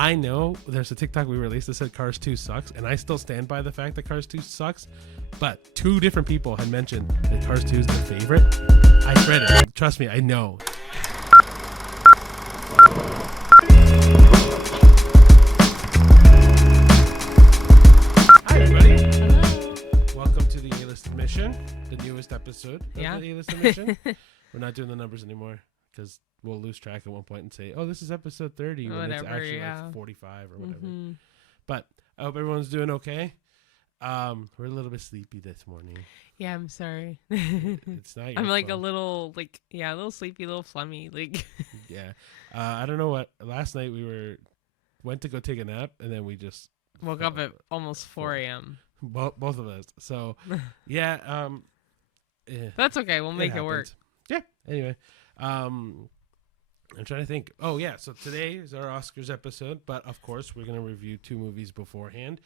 I know there's a TikTok we released that said Cars 2 sucks, and I still stand by the fact that Cars 2 sucks, but 2 different people had mentioned that Cars 2 is their favorite. I read it. Trust me, I know. Hi, everybody. Hello. Welcome to the A-List Admission, the newest episode of Yeah. the A-List Admission. We're not doing the numbers anymore because we'll lose track at one point and say, oh, this is episode 30 when it's actually like 45 or whatever. Mm-hmm. But I hope everyone's doing okay. We're a little bit sleepy this morning. Yeah, I'm sorry. It's not your I'm like fault. a little sleepy, a little flummy. Like, Yeah. I don't know what. Last night we went to go take a nap and then we just woke up at almost 4 a.m. both of us. So yeah. That's okay. We'll make it work. happens. Yeah. Anyway, I'm trying to think. Oh yeah. So today is our Oscars episode, but of course we're gonna review 2 movies beforehand.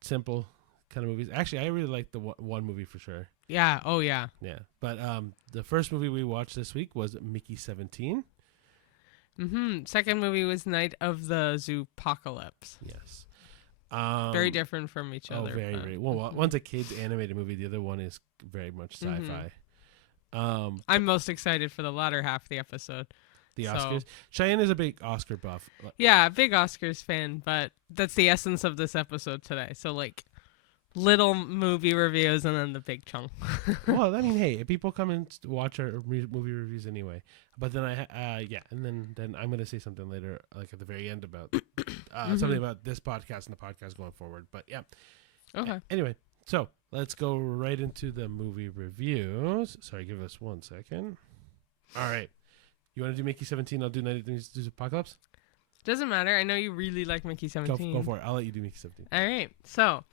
Simple kind of movies. Actually, I really like the one movie for sure. Yeah. Oh yeah. Yeah. But the first movie we watched this week was Mickey 17. Second movie was Night of the Zoopocalypse. Yes. Very different from each other. Oh, very, but- very. Well, one's a kids animated movie. The other one is very much sci-fi. I'm most excited for the latter half of the episode. The So- Oscars. Cheyenne is a big Oscar buff. Yeah, big Oscars fan, but that's the essence of this episode today. So like, little movie reviews and then the big chunk. Well, I mean, hey, people come and watch our movie reviews anyway. But then and then I'm gonna say something later, like at the very end about something about this podcast and the podcast going forward. But yeah. Okay. Anyway, so let's go right into the movie reviews. Sorry, give us 1 second. All right. You want to do Mickey 17? I'll do Night of the Zoopocalypse. Doesn't matter. I know you really like Mickey 17. Go for it. I'll let you do Mickey 17. All right. So,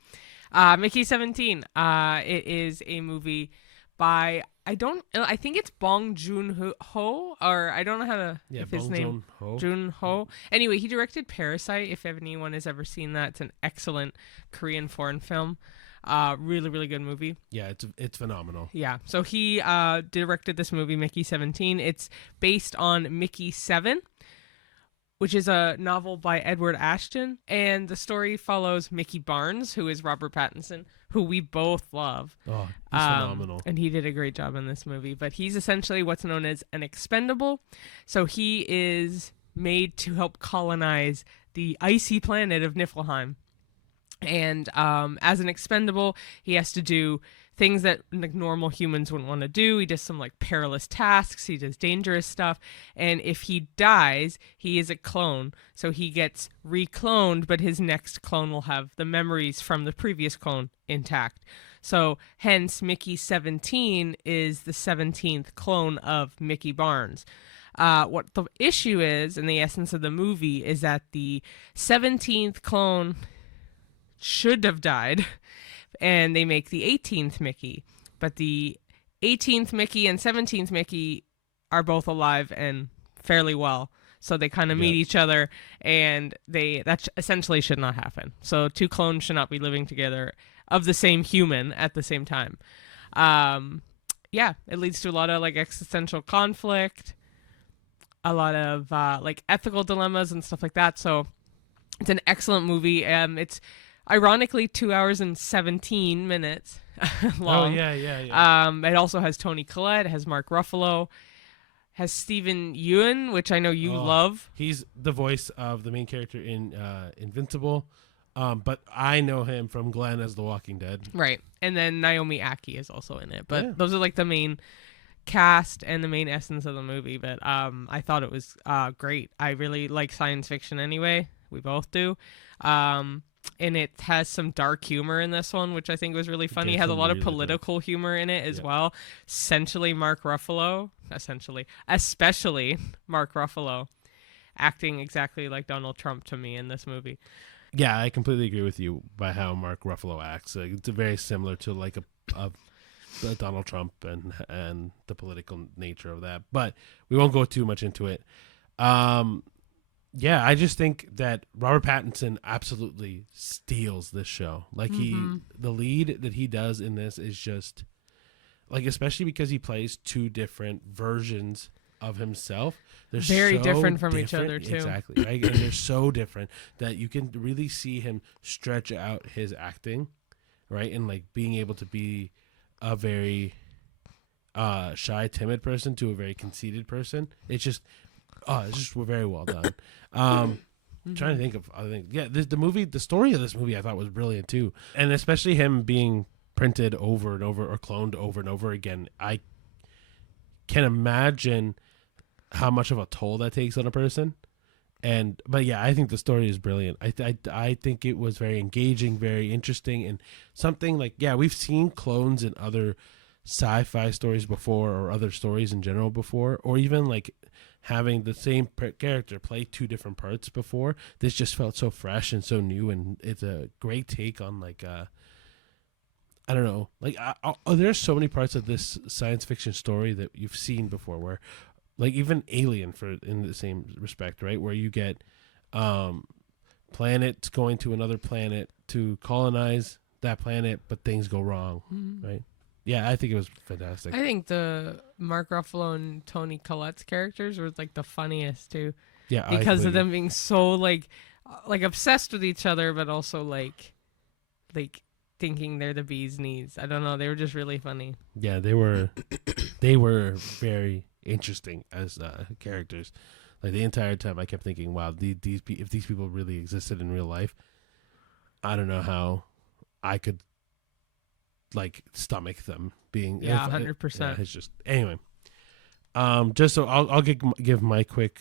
Mickey 17. It is a movie by I think it's Bong Joon-ho, or I don't know how to if his Bong name Joon-ho. Joon-ho. Anyway, he directed Parasite. If anyone has ever seen that, it's an excellent Korean foreign film. Really, really good movie. Yeah, it's phenomenal. Yeah. So he directed this movie, Mickey 17. It's based on Mickey 7, which is a novel by Edward Ashton. And the story follows Mickey Barnes, who is Robert Pattinson, who we both love. Oh, he's phenomenal. And he did a great job in this movie. But he's essentially what's known as an expendable. So he is made to help colonize the icy planet of Niflheim. And as an expendable, he has to do things that like normal humans wouldn't want to do. He does some like perilous tasks. He does dangerous stuff. And if he dies, he is a clone. So he gets recloned, but his next clone will have the memories from the previous clone intact. So hence Mickey 17 is the 17th clone of Mickey Barnes. What the issue is, and the essence of the movie, is that the 17th clone should have died, and they make the 18th Mickey, but the 18th Mickey and 17th Mickey are both alive and fairly well, so they kind of meet each other, and that essentially should not happen. So 2 clones should not be living together of the same human at the same time. It leads to a lot of like existential conflict, a lot of like ethical dilemmas and stuff like that. So it's an excellent movie. It's ironically 2 hours and 17 minutes long. Oh, yeah. It also has Toni Collette, it has Mark Ruffalo, has Steven Yeun, which I know you love. He's the voice of the main character in Invincible, but I know him from Glenn as The Walking Dead. Right. And then Naomi Aki is also in it. But Yeah. those are like the main cast and the main essence of the movie. But I thought it was great. I really like science fiction anyway. We both do. And it has some dark humor in this one, which I think was really funny. It has a lot of political humor in it as well. Especially Mark Ruffalo acting exactly like Donald Trump to me in this movie. Yeah, I completely agree with you by how Mark Ruffalo acts. It's very similar to like a Donald Trump and the political nature of that. But we won't go too much into it. Yeah, I just think that Robert Pattinson absolutely steals this show. Like the lead that he does in this is just like, especially because he plays 2 different versions of himself. They're very so different from each other too. Exactly, right? And they're so different that you can really see him stretch out his acting, right? And like being able to be a very shy, timid person to a very conceited person. It's just very well done. Trying to think of other things. Yeah, the story of this movie I thought was brilliant too, and especially him being printed over and over or cloned over and over again. I can imagine how much of a toll that takes on a person. But yeah, I think the story is brilliant. I think it was very engaging, very interesting, and something like, yeah, we've seen clones in other sci-fi stories before, or other stories in general before, or even like having the same character play two different parts before. This just felt so fresh and so new, and it's a great take on like I don't know, like there's so many parts of this science fiction story that you've seen before, where like even Alien, for in the same respect, right, where you get planets going to another planet to colonize that planet, but things go wrong, right? Yeah, I think it was fantastic. I think the Mark Ruffalo and Toni Collette's characters were like the funniest too. Yeah, because of them being so like obsessed with each other, but also like thinking they're the bee's knees. I don't know. They were just really funny. Yeah, they were very interesting as characters. Like the entire time, I kept thinking, "Wow, if these people really existed in real life, I don't know how I could like stomach them being." 100%. It's just anyway. Just so I'll give my quick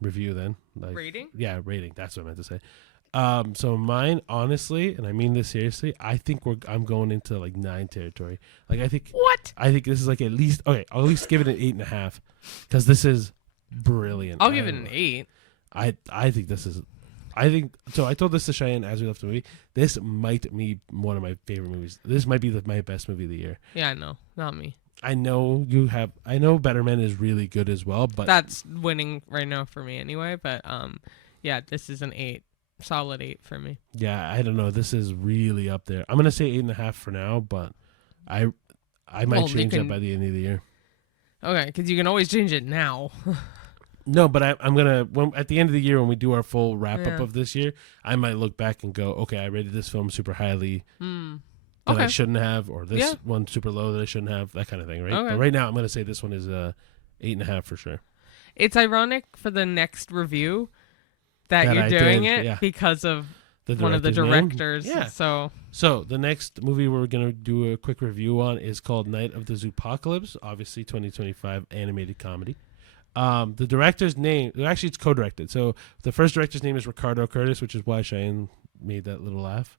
review then. Like, rating? Yeah, rating. That's what I meant to say. So mine, honestly, and I mean this seriously, I think I'm going into like 9 territory. Like I think this is like at least I'll at least give it an 8.5 because this is brilliant. I'll give it an 8. I think this is. I think so. I told this to Cheyenne as we left the movie. This might be one of my favorite movies. This might be my best movie of the year. Yeah, no, not me. I know you have. I know Better Men is really good as well, but that's winning right now for me anyway. But yeah, this is an 8, solid 8 for me. Yeah, I don't know. This is really up there. I'm gonna say 8.5 for now, but I might change that by the end of the year. Okay, because you can always change it now. No, but I'm gonna at the end of the year when we do our full wrap up of this year, I might look back and go, okay, I rated this film super highly that I shouldn't have, or this one super low that I shouldn't have, that kind of thing, right? Okay. But right now, I'm gonna say this one is 8.5 for sure. It's ironic for the next review that you're doing it because of one of the directors. Name? Yeah. So the next movie we're gonna do a quick review on is called Night of the Zoopocalypse, obviously 2025 animated comedy. The director's name, actually it's co-directed. So the first director's name is Ricardo Curtis, which is why Cheyenne made that little laugh.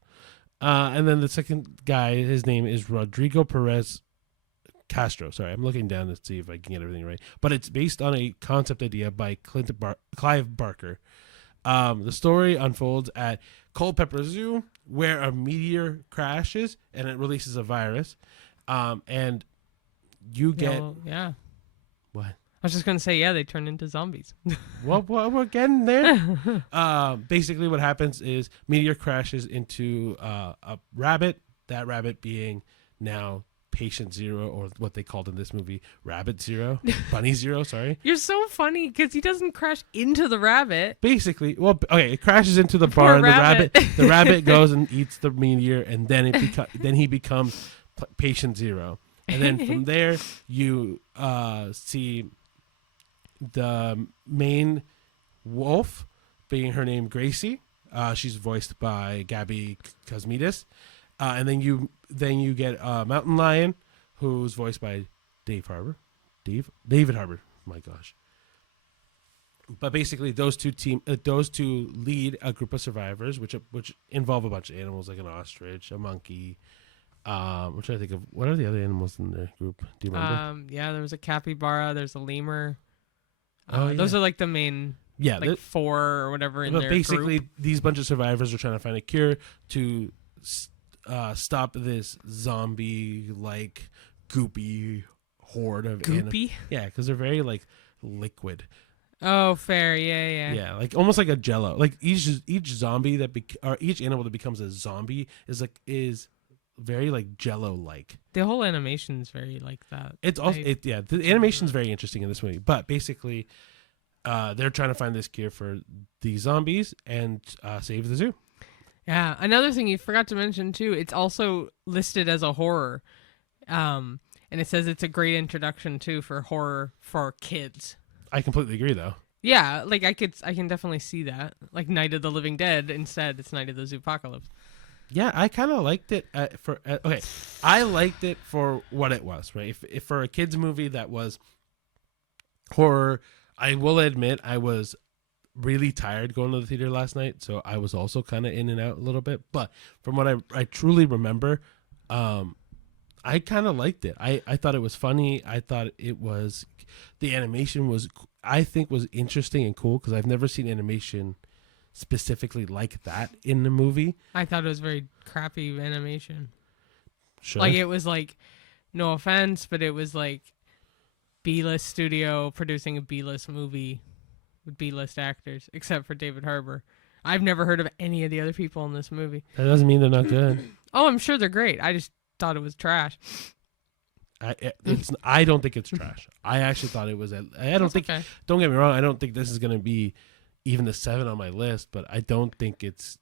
And then the second guy, his name is Rodrigo Perez Castro. Sorry, I'm looking down to see if I can get everything right. But it's based on a concept idea by Clive Barker. The story unfolds at Culpeper Zoo, where a meteor crashes and it releases a virus. And you get... Yeah. What? I was just going to say, they turn into zombies. Well, we're getting there. Basically, what happens is meteor crashes into a rabbit, that rabbit being now Patient Zero, or what they called in this movie, Rabbit Zero. Bunny Zero, sorry. You're so funny because he doesn't crash into the rabbit. Basically, it crashes into the barn. The rabbit goes and eats the meteor, and then then he becomes Patient Zero. And then from there, you see the main wolf, being her name Gracie. She's voiced by Gabby Cosmides. And then you get a mountain lion, who's voiced by David Harbour. My gosh. But basically, those two lead a group of survivors, which involve a bunch of animals like an ostrich, a monkey. I'm trying to think of what are the other animals in the group. Do you remember? There was a capybara. There's a lemur. Those are like the main. Yeah, 4 or whatever in their basically, group. These bunch of survivors are trying to find a cure to stop this zombie-like goopy horde of goopy. Yeah, because they're very like liquid. Oh, fair. Yeah. Yeah, like almost like a Jello. Like each zombie or each animal that becomes a zombie is very like Jello like. The whole animation's very like that. It's also the animation's very interesting in this movie. But basically, they're trying to find this cure for these zombies and save the zoo. Yeah, another thing you forgot to mention too, it's also listed as a horror. And it says it's a great introduction too for horror for kids. I completely agree though. Yeah, like I can definitely see that. Like Night of the Living Dead, instead it's Night of the Zoopocalypse. Yeah, I kind of liked it okay. I liked it for what it was, right? If for a kids movie that was horror, I will admit I was really tired going to the theater last night, so I was also kind of in and out a little bit. But from what I truly remember, I kind of liked it. I thought it was funny. I thought the animation was interesting and cool because I've never seen animation specifically like that in the movie. I thought it was very crappy animation. Sure. Like it was like, no offense, but it was like B-list studio producing a B-list movie with B-list actors, except for David Harbour. I've never heard of any of the other people in this movie. That doesn't mean they're not good. Oh, I'm sure they're great. I just thought it was trash. I don't think it's trash. I actually thought it was. Okay. Don't get me wrong. I don't think this is going to be even the 7 on my list, but I don't think it's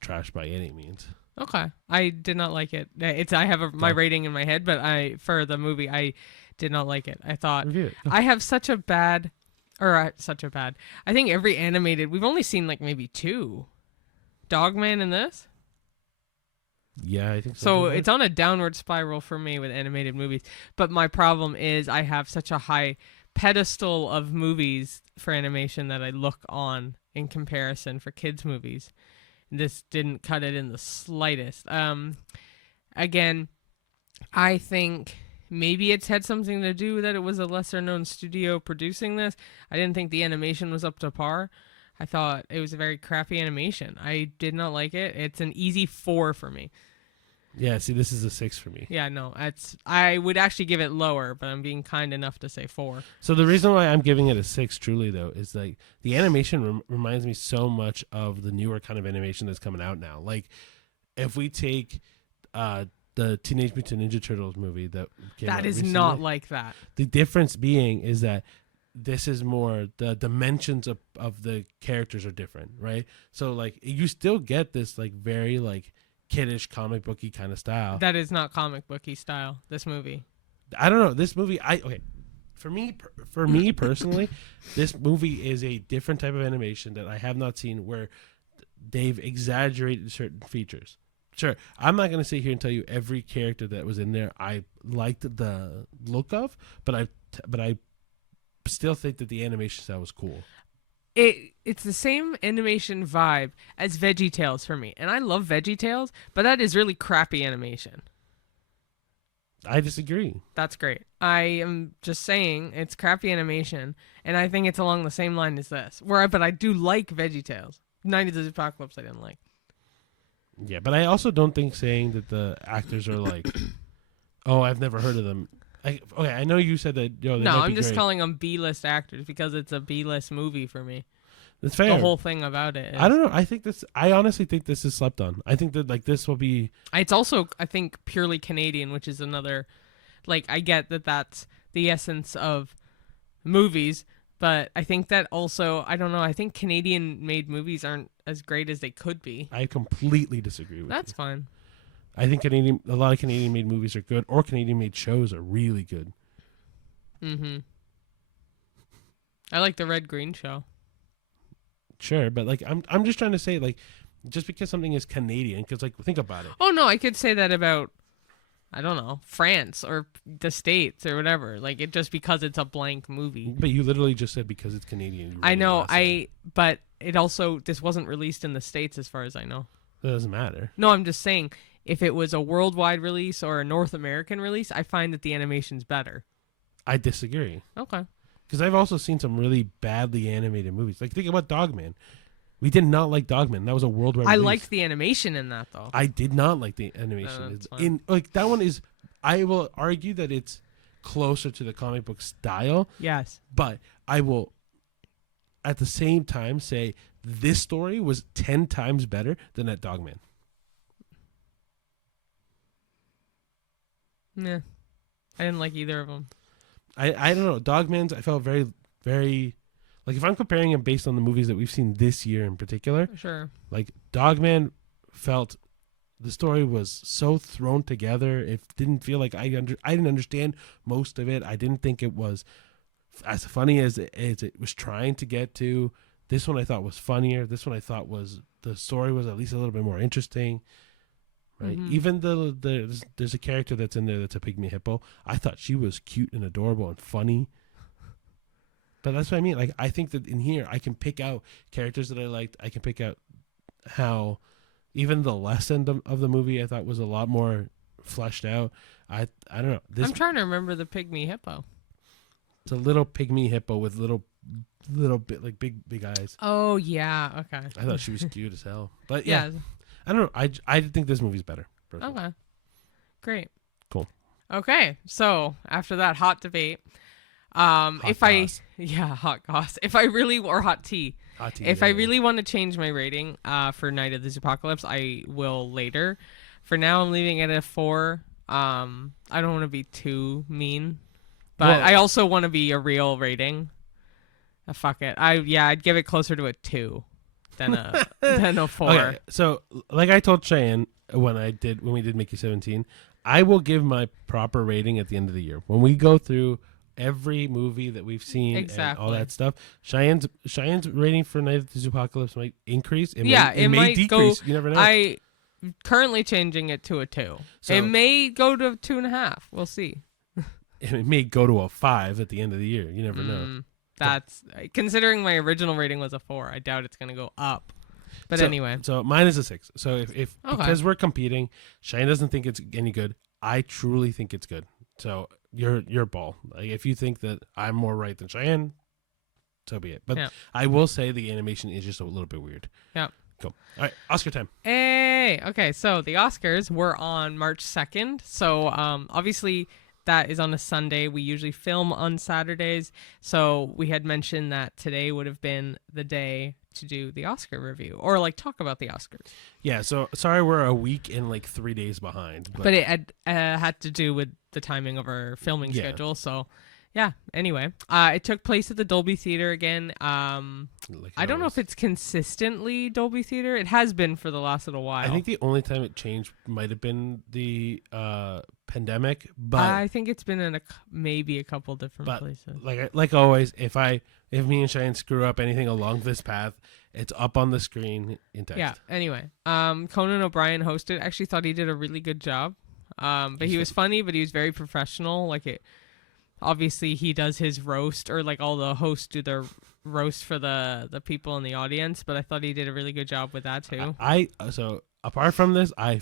trash by any means. Okay, I did not like it. I have my rating in my head, but for the movie I did not like it. I thought I have such a bad. I think every animated we've only seen like maybe 2, Dogman and this. Yeah, I think so. So it's on a downward spiral for me with animated movies. But my problem is I have such a high pedestal of movies for animation that I look on in comparison for kids' movies. This didn't cut it in the slightest. Again, I think maybe it's had something to do that it was a lesser-known studio producing this. I didn't think the animation was up to par. I thought it was a very crappy animation. I did not like it. It's an easy 4 for me. Yeah, see, this is a 6 for me. Yeah, no, I would actually give it lower, but I'm being kind enough to say 4. So the reason why I'm giving it a 6, truly though, is like the animation reminds me so much of the newer kind of animation that's coming out now. Like, if we take the Teenage Mutant Ninja Turtles movie that is recently, not like that. The difference being is that this is more the dimensions of the characters are different, right? So like you still get this like very like kiddish comic booky kind of style. That is not comic booky style, this movie. I don't know. This movie for me personally, this movie is a different type of animation that I have not seen where they've exaggerated certain features. Sure, I'm not going to sit here and tell you every character that was in there I liked the look of, but I still think that the animation style was cool. It's the same animation vibe as VeggieTales for me, and I love VeggieTales, but that is really crappy animation. I disagree. That's great. I am just saying it's crappy animation, and I think it's along the same line as this. But I do like VeggieTales. Night of the Zoopocalypse I didn't like. Yeah, but I also don't think saying that the actors are like, oh, I've never heard of them. I know you said that. No, I'm just calling them B-list actors because it's a B-list movie for me. That's fair. The whole thing about it. I don't know. I honestly think this is slept on. I think that like this will be. It's also, I think, purely Canadian, which is another. Like, I get that that's the essence of movies, but I think that also, I don't know. I think Canadian-made movies aren't as great as they could be. I completely disagree with you. That's fine. I think a lot of Canadian-made movies are good, or Canadian-made shows are really good. Mm-hmm. I like the Red Green Show. Sure, but like I'm just trying to say, like, just because something is Canadian, because like think about it. Oh no, I could say that about, I don't know, France or the States or whatever. Like it just because it's a blank movie. But you literally just said because it's Canadian. Really I know. But it also, this wasn't released in the States as far as I know. That doesn't matter. No, I'm just saying. If it was a worldwide release or a North American release, I find that the animation's better. I disagree. Okay. Because I've also seen some really badly animated movies. Like, think about Dogman. We did not like Dogman. That was a worldwide release. I liked the animation in that, though. I did not like the animation. That one is, I will argue that it's closer to the comic book style. Yes. But I will, at the same time, say this story was 10 times better than that Dogman. Yeah, I didn't like either of them. I don't know. Dogman's, I felt very, very, like if I'm comparing him based on the movies that we've seen this year in particular, Sure. like Dogman felt the story was so thrown together. It didn't feel like I didn't understand most of it. I didn't think it was as funny as it was trying to get to. This one I thought was funnier. This one I thought was the story was at least a little bit more interesting. Right. Mhm. Even there's a character that's in there that's a pygmy hippo. I thought she was cute and adorable and funny. But that's what I mean. Like I think that in here I can pick out characters that I liked. I can pick out how even the lesson of the movie I thought was a lot more fleshed out. I don't know. I'm trying to remember the pygmy hippo. It's a little pygmy hippo with little bit like big eyes. Oh yeah. Okay. I thought she was cute as hell. But yeah. Yeah. I don't know. I think this movie's better. Personally. Okay. Great. Cool. Okay. So after that hot debate, Hot goss. hot goss. If I really or hot tea. Hot tea, If yeah, I yeah. really want to change my rating for Night of the Zoopocalypse, I will later. For now, I'm leaving it at a 4. I don't want to be too mean, but Well- I also want to be a real rating. Fuck it. I'd give it closer to a 2 than a 4. Okay, so like I told Cheyenne when we did Mickey 17, I will give my proper rating at the end of the year when we go through every movie that we've seen and all Exactly. that stuff. Cheyenne's rating for Night of the Zoopocalypse might increase. It may might decrease. go. You never know. I currently changing it to a 2. So- it may go to 2.5. We'll see. It may go to a 5 at the end of the year. You never know. That's considering my original rating was a 4. I doubt it's gonna go up. But So- anyway, So mine is a 6. So if Okay. because we're competing, Cheyenne doesn't think it's any good. I truly think it's good. So your ball. Like if you think that I'm more right than Cheyenne, so be it. But Yeah. I will say the animation is just a little bit weird. Yeah. Cool. All right, Oscar time. hey, okay. So the Oscars were on March 2nd. So obviously that is on a Sunday. We usually film on Saturdays. So we had mentioned that today would have been the day to do the Oscar review or like talk about the Oscars. Yeah. So sorry, we're a week and like 3 days behind. But it had to do with the timing of our filming Yeah. schedule. So yeah. Anyway, it took place at the Dolby Theater again. like I don't know if it's consistently Dolby Theater. It has been for the last little while. I think the only time it changed might have been the pandemic, but I think it's been in maybe a couple different but places. like always, if me and Cheyenne screw up anything along this path, it's up on the screen in text. Yeah. Anyway, Conan O'Brien hosted. Actually, thought he did a really good job. But he was funny, but he was very professional. Like it. Obviously, he does his roast, or like all the hosts do their roast for the people in the audience. But I thought he did a really good job with that too. So apart from this, I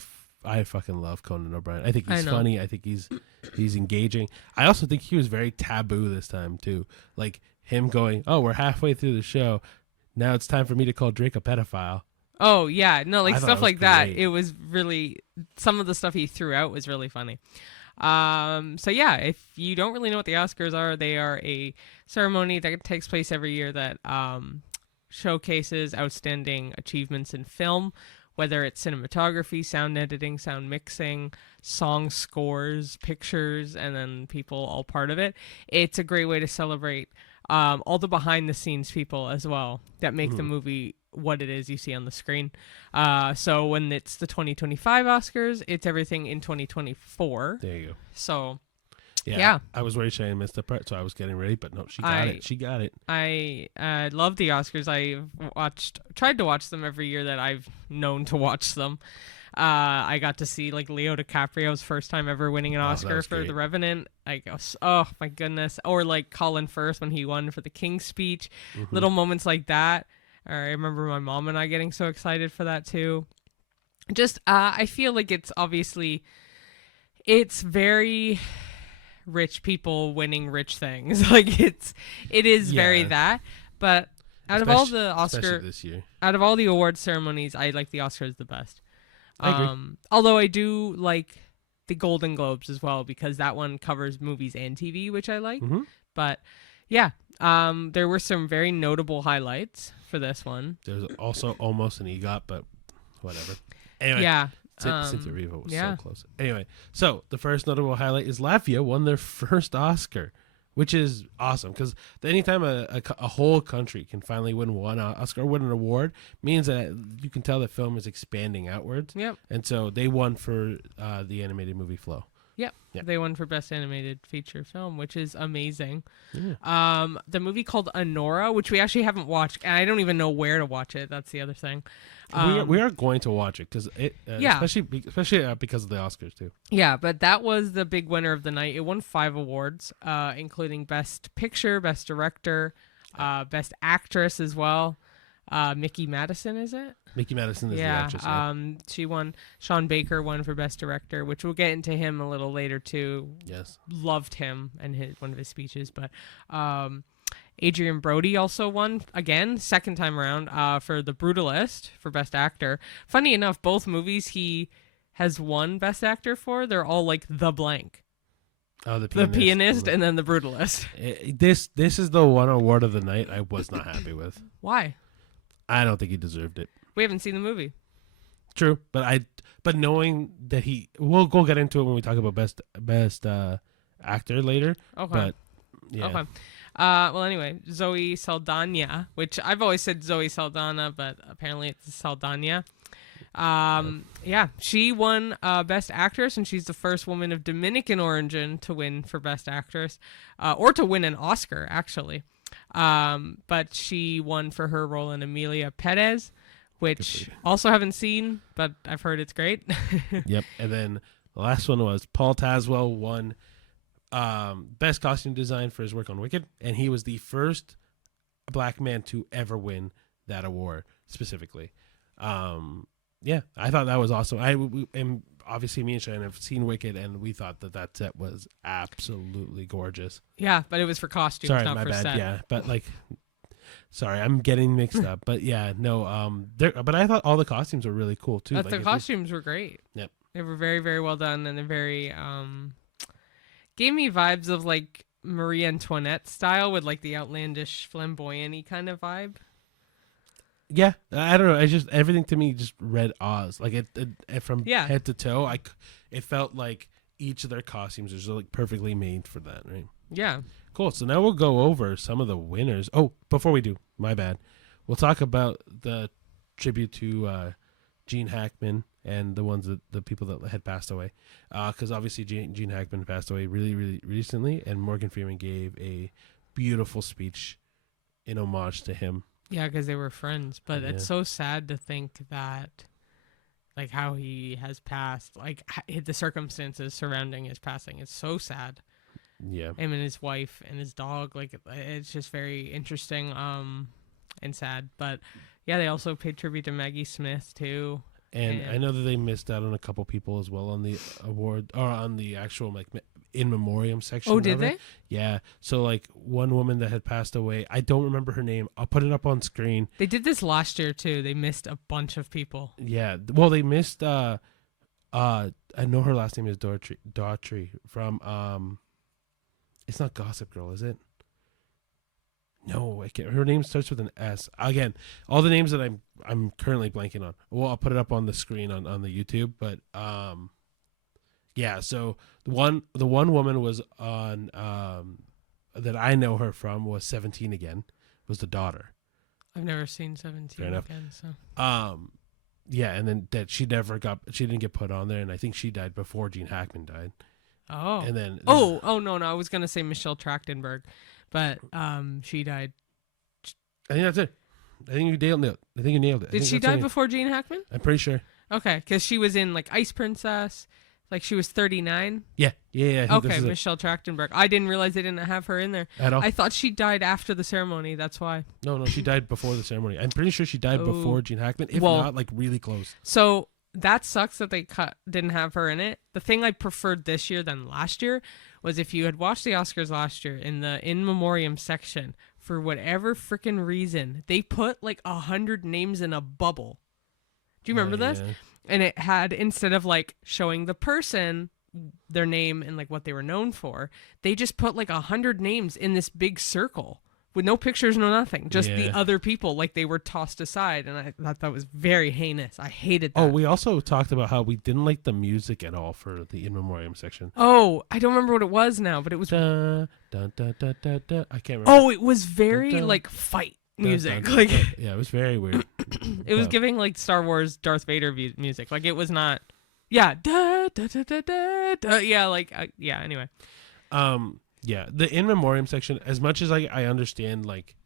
fucking love Conan O'Brien. I think he's I know. funny. I think he's engaging. I also think he was very taboo this time too. Like him going, "Oh, we're halfway through the show. Now it's time for me to call Drake a pedophile." Oh yeah, no, like I thought stuff it was like that. great. It was really some of the stuff he threw out was really funny. So yeah, if you don't really know what the Oscars are, they are a ceremony that takes place every year that showcases outstanding achievements in film, whether it's cinematography, sound editing, sound mixing, song scores, pictures, and then people all part of it. It's a great way to celebrate all the behind the scenes people as well that make the movie what it is you see on the screen. So when it's the 2025 Oscars, it's everything in 2024. There you go. So Yeah. I was worried Cheyenne missed the part, so I was getting ready, but no, she got it. She got it. I love the Oscars. I've tried to watch them every year that I've known to watch them. I got to see like Leo DiCaprio's first time ever winning an that Oscar was for great. The Revenant. Oh my goodness. Or like Colin Firth when he won for the King's Speech. Little moments like that. I remember my mom and I getting so excited for that too. Just I feel like it's very rich people winning rich things. Like it is very Yeah. that. But out of all the Especially Oscar, this year. out of all the award ceremonies, I like the Oscars the best. I agree. Although I do like the Golden Globes as well because that one covers movies and TV, which I like. Mhm. But yeah, there were some very notable highlights for this one. There's also almost an EGOT, but whatever. Anyway, Yeah. Cynthia Erivo was so close. Anyway, so the first notable highlight is Latvia won their first Oscar, which is awesome because anytime a whole country can finally win one Oscar or win an award means that you can tell that film is expanding outwards. Yep. And so they won for the animated movie Flow. Yep. They won for Best Animated Feature Film, which is amazing. Yeah. The movie called Anora, which we actually haven't watched, and I don't even know where to watch it. That's the other thing. We are going to watch it because especially because of the Oscars too. Yeah, but that was the big winner of the night. It won 5 awards, including Best Picture, Best Director, Best Actress as well. Mickey Madison, is it? Mickey Madison is the actress. Yeah. She won. Sean Baker won for Best Director, which we'll get into him a little later too. Yes. Loved him and one of his speeches, but Adrian Brody also won again, second time around, for The Brutalist for Best Actor. Funny enough, both movies he has won Best Actor for, they're all like The Blank. Oh, The Pianist and then The Brutalist. This is the one award of the night I was not happy with. Why? I don't think he deserved it. We haven't seen the movie. True, but knowing that we'll get into it when we talk about best actor later. Okay. But yeah. Okay. Well, anyway, Zoe Saldana, which I've always said Zoe Saldana, but apparently it's Saldana. Yeah, she won Best Actress, and she's the first woman of Dominican origin to win for Best Actress, or to win an Oscar, actually. But she won for her role in Emilia Perez, which also haven't seen, but I've heard it's great. Yep. And then the last one was Paul Tazwell won Best Costume Design for his work on Wicked, and he was the first black man to ever win that award specifically. Yeah, I thought that was awesome. And obviously me and Shane have seen Wicked, and we thought that set was absolutely gorgeous. Yeah, but it was for costumes, sorry, not my for bad. set. Yeah, but sorry, I'm getting mixed up. But yeah, no, but I thought all the costumes were really cool too. The costumes were great. Yep. They were very, very well done, and they're very gave me vibes of like Marie Antoinette style with like the outlandish flamboyant-y kind of vibe. Yeah, I don't know. I just everything to me just read Oz, like it from head to toe. It felt like each of their costumes was like perfectly made for that, right? Yeah. Cool. So now we'll go over some of the winners. Oh, before we do, my bad. We'll talk about the tribute to Gene Hackman and the ones the people that had passed away, because obviously Gene Hackman passed away really, really recently, and Morgan Freeman gave a beautiful speech in homage to him. Yeah, because they were friends, but it's so sad to think that, like, how he has passed, like, the circumstances surrounding his passing. It's so sad. Yeah. Him and his wife and his dog, like, it's just very interesting and sad. But, yeah, they also paid tribute to Maggie Smith, too. And I know that they missed out on a couple people as well on the award, or on the actual, like, in memoriam section. Oh, did they? Yeah. So, like, one woman that had passed away, I don't remember her name. I'll put it up on screen. They did this last year, too. They missed a bunch of people. Yeah. Well, they missed, I know her last name is Daughtry from, it's not Gossip Girl, is it? No, I can't. Her name starts with an S. Again, all the names that I'm currently blanking on. Well, I'll put it up on the screen on the YouTube, but, yeah, so the one woman was on that I know her from was 17 Again, was the daughter. I've never seen 17 Again, so. Yeah, and then that she didn't get put on there, and I think she died before Gene Hackman died. Oh. And then no, I was gonna say Michelle Trachtenberg, but she died. I think that's it. I think you nailed it. Did she die before Gene Hackman? I'm pretty sure. Okay, because she was in like Ice Princess. Like she was 39? Yeah. Okay, Michelle Trachtenberg. I didn't realize they didn't have her in there. At all. I thought she died after the ceremony. That's why. No, she died before the ceremony. I'm pretty sure she died before Gene Hackman, if not like really close. So that sucks that they didn't have her in it. The thing I preferred this year than last year was if you had watched the Oscars last year in the in memoriam section, for whatever freaking reason, they put like 100 names in a bubble. Do you remember this? Yeah. And it had, instead of like showing the person their name and like what they were known for, they just put like 100 names in this big circle with no pictures, no nothing, just the Yeah. other people, like they were tossed aside, and I thought that was very heinous. I hated that. Oh, we also talked about how we didn't like the music at all for the in memoriam section. Oh, I don't remember what it was now, but it was. Da, da, da, da, da, da. I can't remember. Oh, it was very Dun, dun. like fight Dun, music. dun, Like dun, dun. Yeah, it was very weird. it was Yeah. giving like Star Wars Darth Vader music. Like it was not. Yeah. Da, da, da, da, da, da. Yeah. Like yeah. Anyway. Yeah, the in memoriam section, as much as I understand, like,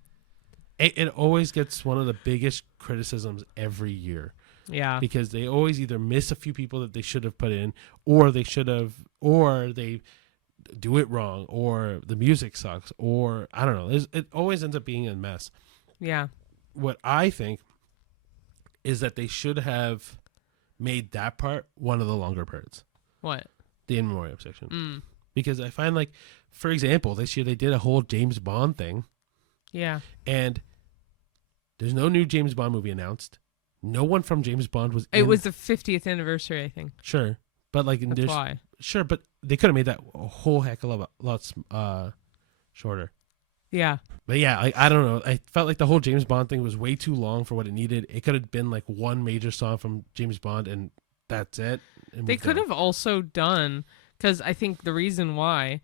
it always gets one of the biggest criticisms every year Yeah. because they always either miss a few people that they should have put in, or they do it wrong, or the music sucks, or I don't know. It always ends up being a mess. Yeah. What I think is that they should have made that part one of the longer parts, What? the in memoriam section. Mm. Because I find, like, for example, this year they did a whole James Bond thing, Yeah. and there's no new James Bond movie announced. No one from James Bond was in. It was the 50th anniversary, I think. Sure, but like, That's there's why. sure, but they could have made that a whole heck of a lot shorter. Yeah. But yeah, I don't know. I felt like the whole James Bond thing was way too long for what it needed. It could have been like one major song from James Bond, and that's it. And They moved could on. have also done, because I think the reason why,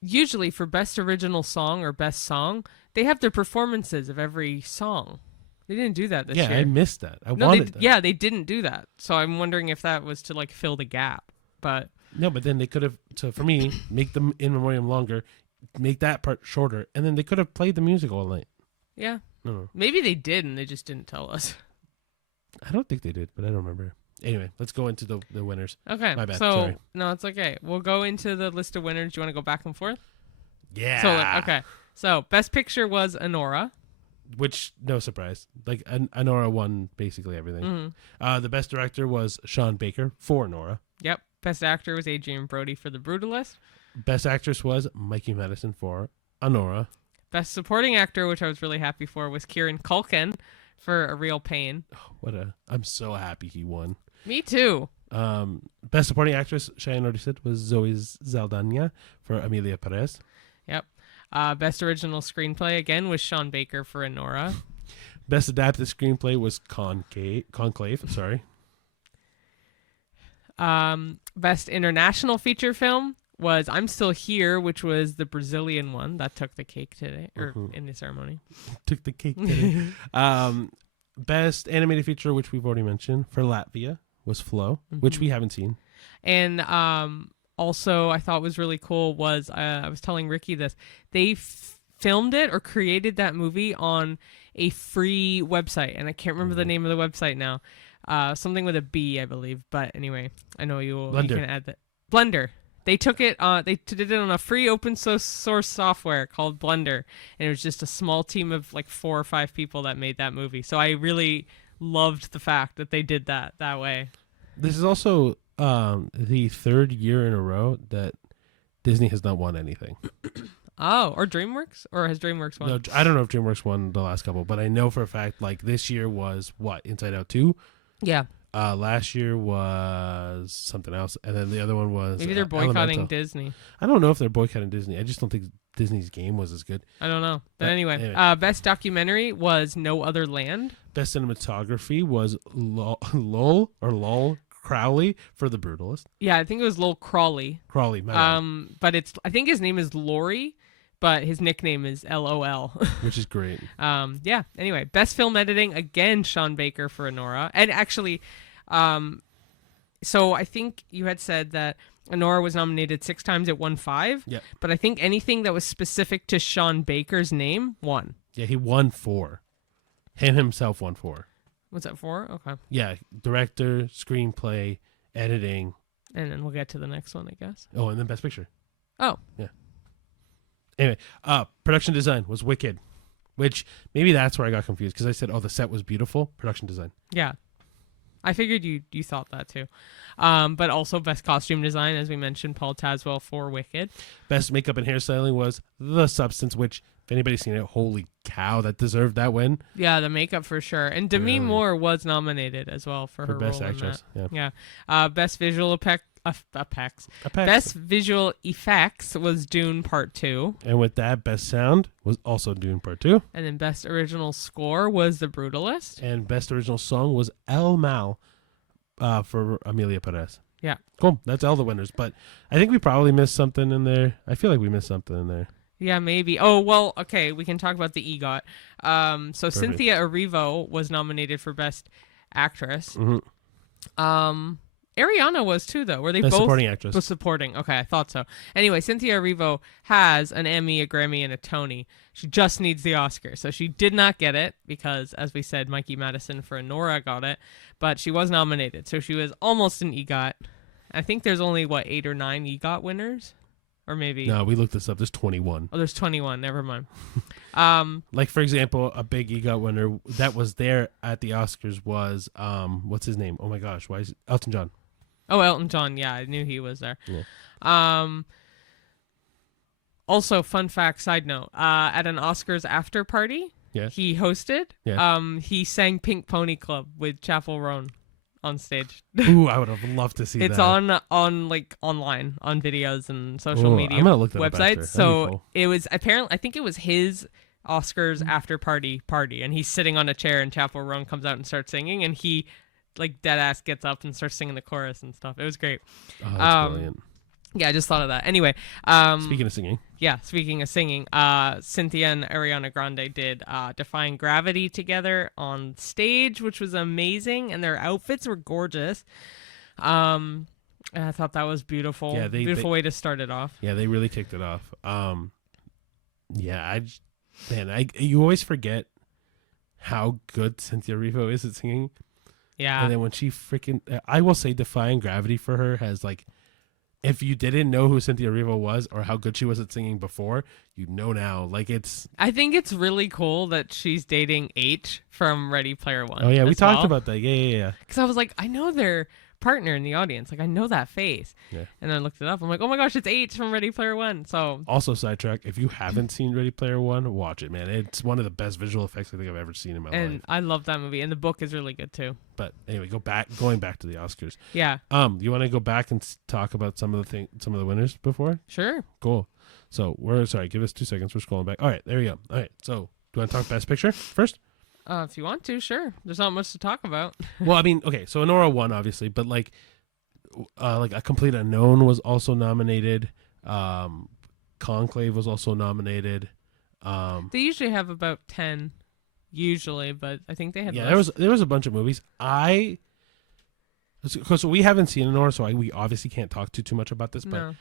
usually for best original song or best song, they have their performances of every song. They didn't do that this Yeah, year. I missed that. I No, wanted that. yeah, they didn't do that. So I'm wondering if that was to like fill the gap. But No, but then they could have. So for me, make the in memoriam longer, make that part shorter, and then they could have played the music all night. yeah, No, maybe they did and they just didn't tell us. I don't think they did, but I don't remember. Anyway, let's go into the winners. Okay, My bad, so sorry. no, it's okay. We'll go into the list of winners. Do you want to go back and forth? Yeah. So okay, so best picture was Anora. Which, no surprise. Like, Anora won basically everything. Mhm. The best director was Sean Baker for Anora. Yep. Best actor was Adrian Brody for The Brutalist. Best actress was Mikey Madison for Anora. Best supporting actor, which I was really happy for, was Kieran Culkin for A Real Pain. I'm so happy he won. Me too. Best supporting actress, Cheyenne already said, was Zoe Saldana for Amelia Perez. Yep. Best original screenplay again was Sean Baker for Anora. Best adapted screenplay was Conclave. Sorry. Best international feature film was I'm Still Here, which was the Brazilian one that took the cake today, or in the ceremony. Took the cake today. Best animated feature, which we've already mentioned, for Latvia was Flow, which we haven't seen. And also, I thought was really cool was I was telling Ricky this. They filmed it or created that movie on a free website, and I can't remember the name of the website now. Something with a B, I believe. But anyway, I know you can add that. Blender. They took it. They did it on a free open source software called Blender, and it was just a small team of like 4 or 5 people that made that movie. So I really loved the fact that they did that way. This is also the third year in a row that Disney has not won anything. Oh, or DreamWorks? Or has DreamWorks won? No, I don't know if DreamWorks won the last couple, but I know for a fact, like, this year was, what, Inside Out 2? Yeah. Last year was something else, and then the other one was... Maybe they're boycotting Elemental. Disney. I don't know if they're boycotting Disney. I just don't think Disney's game was as good. I don't know. But But anyway, anyway. best documentary was No Other Land. Best cinematography was Lowell Crowley for The Brutalist. Yeah, I think it was Lowell Crawley. Crawley, my bad, But I think his name is Laurie, but his nickname is LOL. which is great. Yeah. Anyway, best film editing again, Sean Baker for Anora. And actually, so I think you had said that Anora was nominated 6 times. It won 5. Yeah. But I think anything that was specific to Sean Baker's name won. Yeah, he won 4. Him himself won 4. What's that for? Okay. Yeah, director, screenplay, editing. And then we'll get to the next one, I guess. Oh, and then best picture. Oh. Yeah. Anyway, production design was wicked, which maybe that's where I got confused because I said, oh, the set was beautiful. Production design. Yeah. I figured you thought that too. But also best costume design, as we mentioned, Paul Tazwell for Wicked. Best makeup and hairstyling was The Substance, which, if anybody's seen it, holy cow, that deserved that win. Yeah, the makeup for sure. And Demi Really? Moore was nominated as well for her Best role actress. in that. Yeah. Yeah. Best visual Apex. Apex. Best visual effects was Dune Part 2. And with that, best sound was also Dune Part 2. And then best original score was The Brutalist. And best original song was El Mal for Amelia Perez. Yeah. Cool. That's all the winners. But I think we probably missed something in there. I feel like we missed something in there. Yeah, maybe. Oh, well, okay, we can talk about the EGOT. So Perfect. Cynthia Erivo was nominated for Best Actress. Mm-hmm. Ariana was too, though. Were they Best both? supporting actress. Was supporting. Okay, I thought so. Anyway, Cynthia Erivo has an Emmy, a Grammy, and a Tony. She just needs the Oscar. So she did not get it because, as we said, Mikey Madison for Nora got it. But she was nominated. So she was almost an EGOT. I think there's only, 8 or 9 EGOT winners? Or maybe... No, we looked this up. There's 21. Oh, there's 21. Never mind. Like, for example, a big EGOT winner that was there at the Oscars was, what's his name? Oh my gosh, why is it? Elton John. Oh, Elton John. Yeah, I knew he was there. Yeah. Also, fun fact, side note, at an Oscars after party, he hosted, he sang Pink Pony Club with Chappell Roan on stage. Ooh, I would have loved to see that. It's on online on videos and social media I'm gonna look that up websites. after. So cool. it was apparently, I think it was his Oscars after party, and he's sitting on a chair and Chappell Roan comes out and starts singing, and he dead ass gets up and starts singing the chorus and stuff. It was great. Oh, that's brilliant. Yeah, I just thought of that. Anyway, Speaking of singing. Yeah, speaking of singing, Cynthia and Ariana Grande did Defying Gravity together on stage, which was amazing, and their outfits were gorgeous. And I thought that was beautiful. Yeah, beautiful way to start it off. Yeah, they really kicked it off. You always forget how good Cynthia Erivo is at singing. Yeah. And then when she I will say Defying Gravity for her has if you didn't know who Cynthia Erivo was or how good she was at singing before, you know now. I think it's really cool that she's dating H from Ready Player One. Oh yeah, we talked about that. Yeah. Because I was like, I know their partner in the audience. I know that face. Yeah. And I looked it up. I'm like, oh my gosh, it's H from Ready Player One. So also sidetrack. If you haven't seen Ready Player One, watch it, man. It's one of the best visual effects I think I've ever seen in my life. And I love that movie, and the book is really good too. But anyway, going back to the Oscars. Yeah. You want to go back and talk about some of the winners before? Sure. Cool. So give us 2 seconds. We're scrolling back. All right, there we go. All right. So do you want to talk Best Picture first? If you want to, sure. There's not much to talk about. Well, I mean, okay. So Nora won, obviously, but A Complete Unknown was also nominated. Conclave was also nominated. They usually have about 10, but I think they had. Yeah, less. there was a bunch of movies. So we haven't seen it, so we obviously can't talk too much about this. But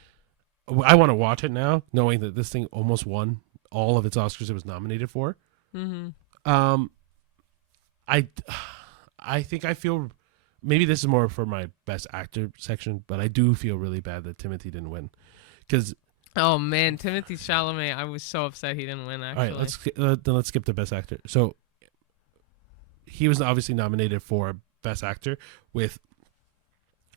I want to watch it now, knowing that this thing almost won all of its Oscars it was nominated for. Mm-hmm. I think I feel. Maybe this is more for my Best Actor section, but I do feel really bad that Timothy didn't win. Because oh man, Timothée Chalamet, I was so upset he didn't win. Actually, all right, let's skip the Best Actor. So he was obviously nominated for Best Actor with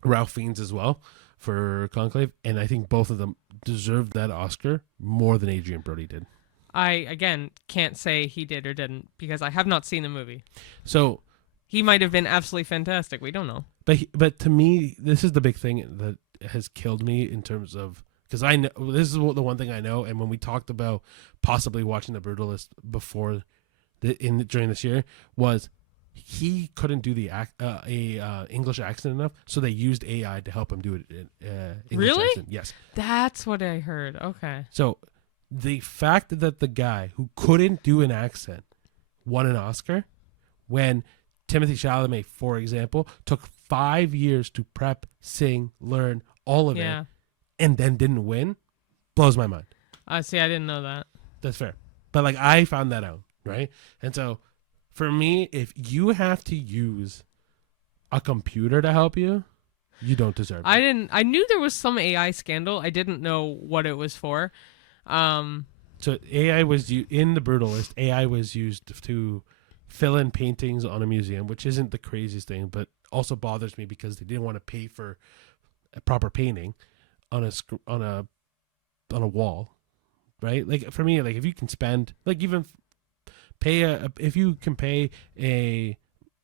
Ralph Fiennes as well for Conclave, and I think both of them deserved that Oscar more than Adrian Brody did. I again can't say he did or didn't because I have not seen the movie. So. He might have been absolutely fantastic. We don't know. But to me, this is the big thing that has killed me in terms of because I know this is the one thing I know. And when we talked about possibly watching The Brutalist before during this year, was he couldn't do the English accent enough, so they used AI to help him do it. English really? Accent. Yes. That's what I heard. Okay. So the fact that the guy who couldn't do an accent won an Oscar when Timothée Chalamet, for example, took 5 years to prep, sing, learn all of it, and then didn't win, blows my mind. See, I didn't know that. That's fair. But I found that out, right? And so for me, if you have to use a computer to help you, you don't deserve it. I knew there was some AI scandal. I didn't know what it was for. So AI was in The Brutalist. AI was used to fill in paintings on a museum, which isn't the craziest thing, but also bothers me because they didn't want to pay for a proper painting on a wall, right? For me, if you can spend even if you can pay a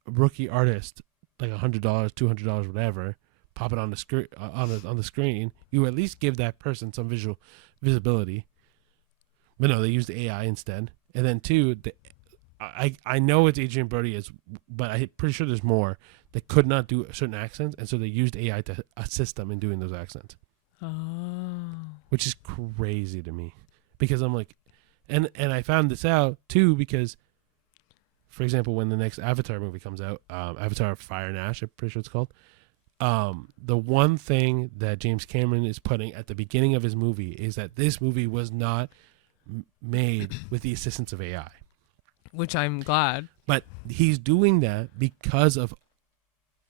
rookie artist $100, $200, whatever, pop it on the screen on the screen, you at least give that person some visibility. But no, they used AI instead. And then two, I know it's Adrian Brody but I'm pretty sure there's more that could not do certain accents, and so they used AI to assist them in doing those accents. Oh. Which is crazy to me, because I'm like, and I found this out too because, for example, when the next Avatar movie comes out, Avatar Fire and Ash, I'm pretty sure it's called. The one thing that James Cameron is putting at the beginning of his movie is that this movie was not made with the assistance of AI. Which I'm glad. But he's doing that because of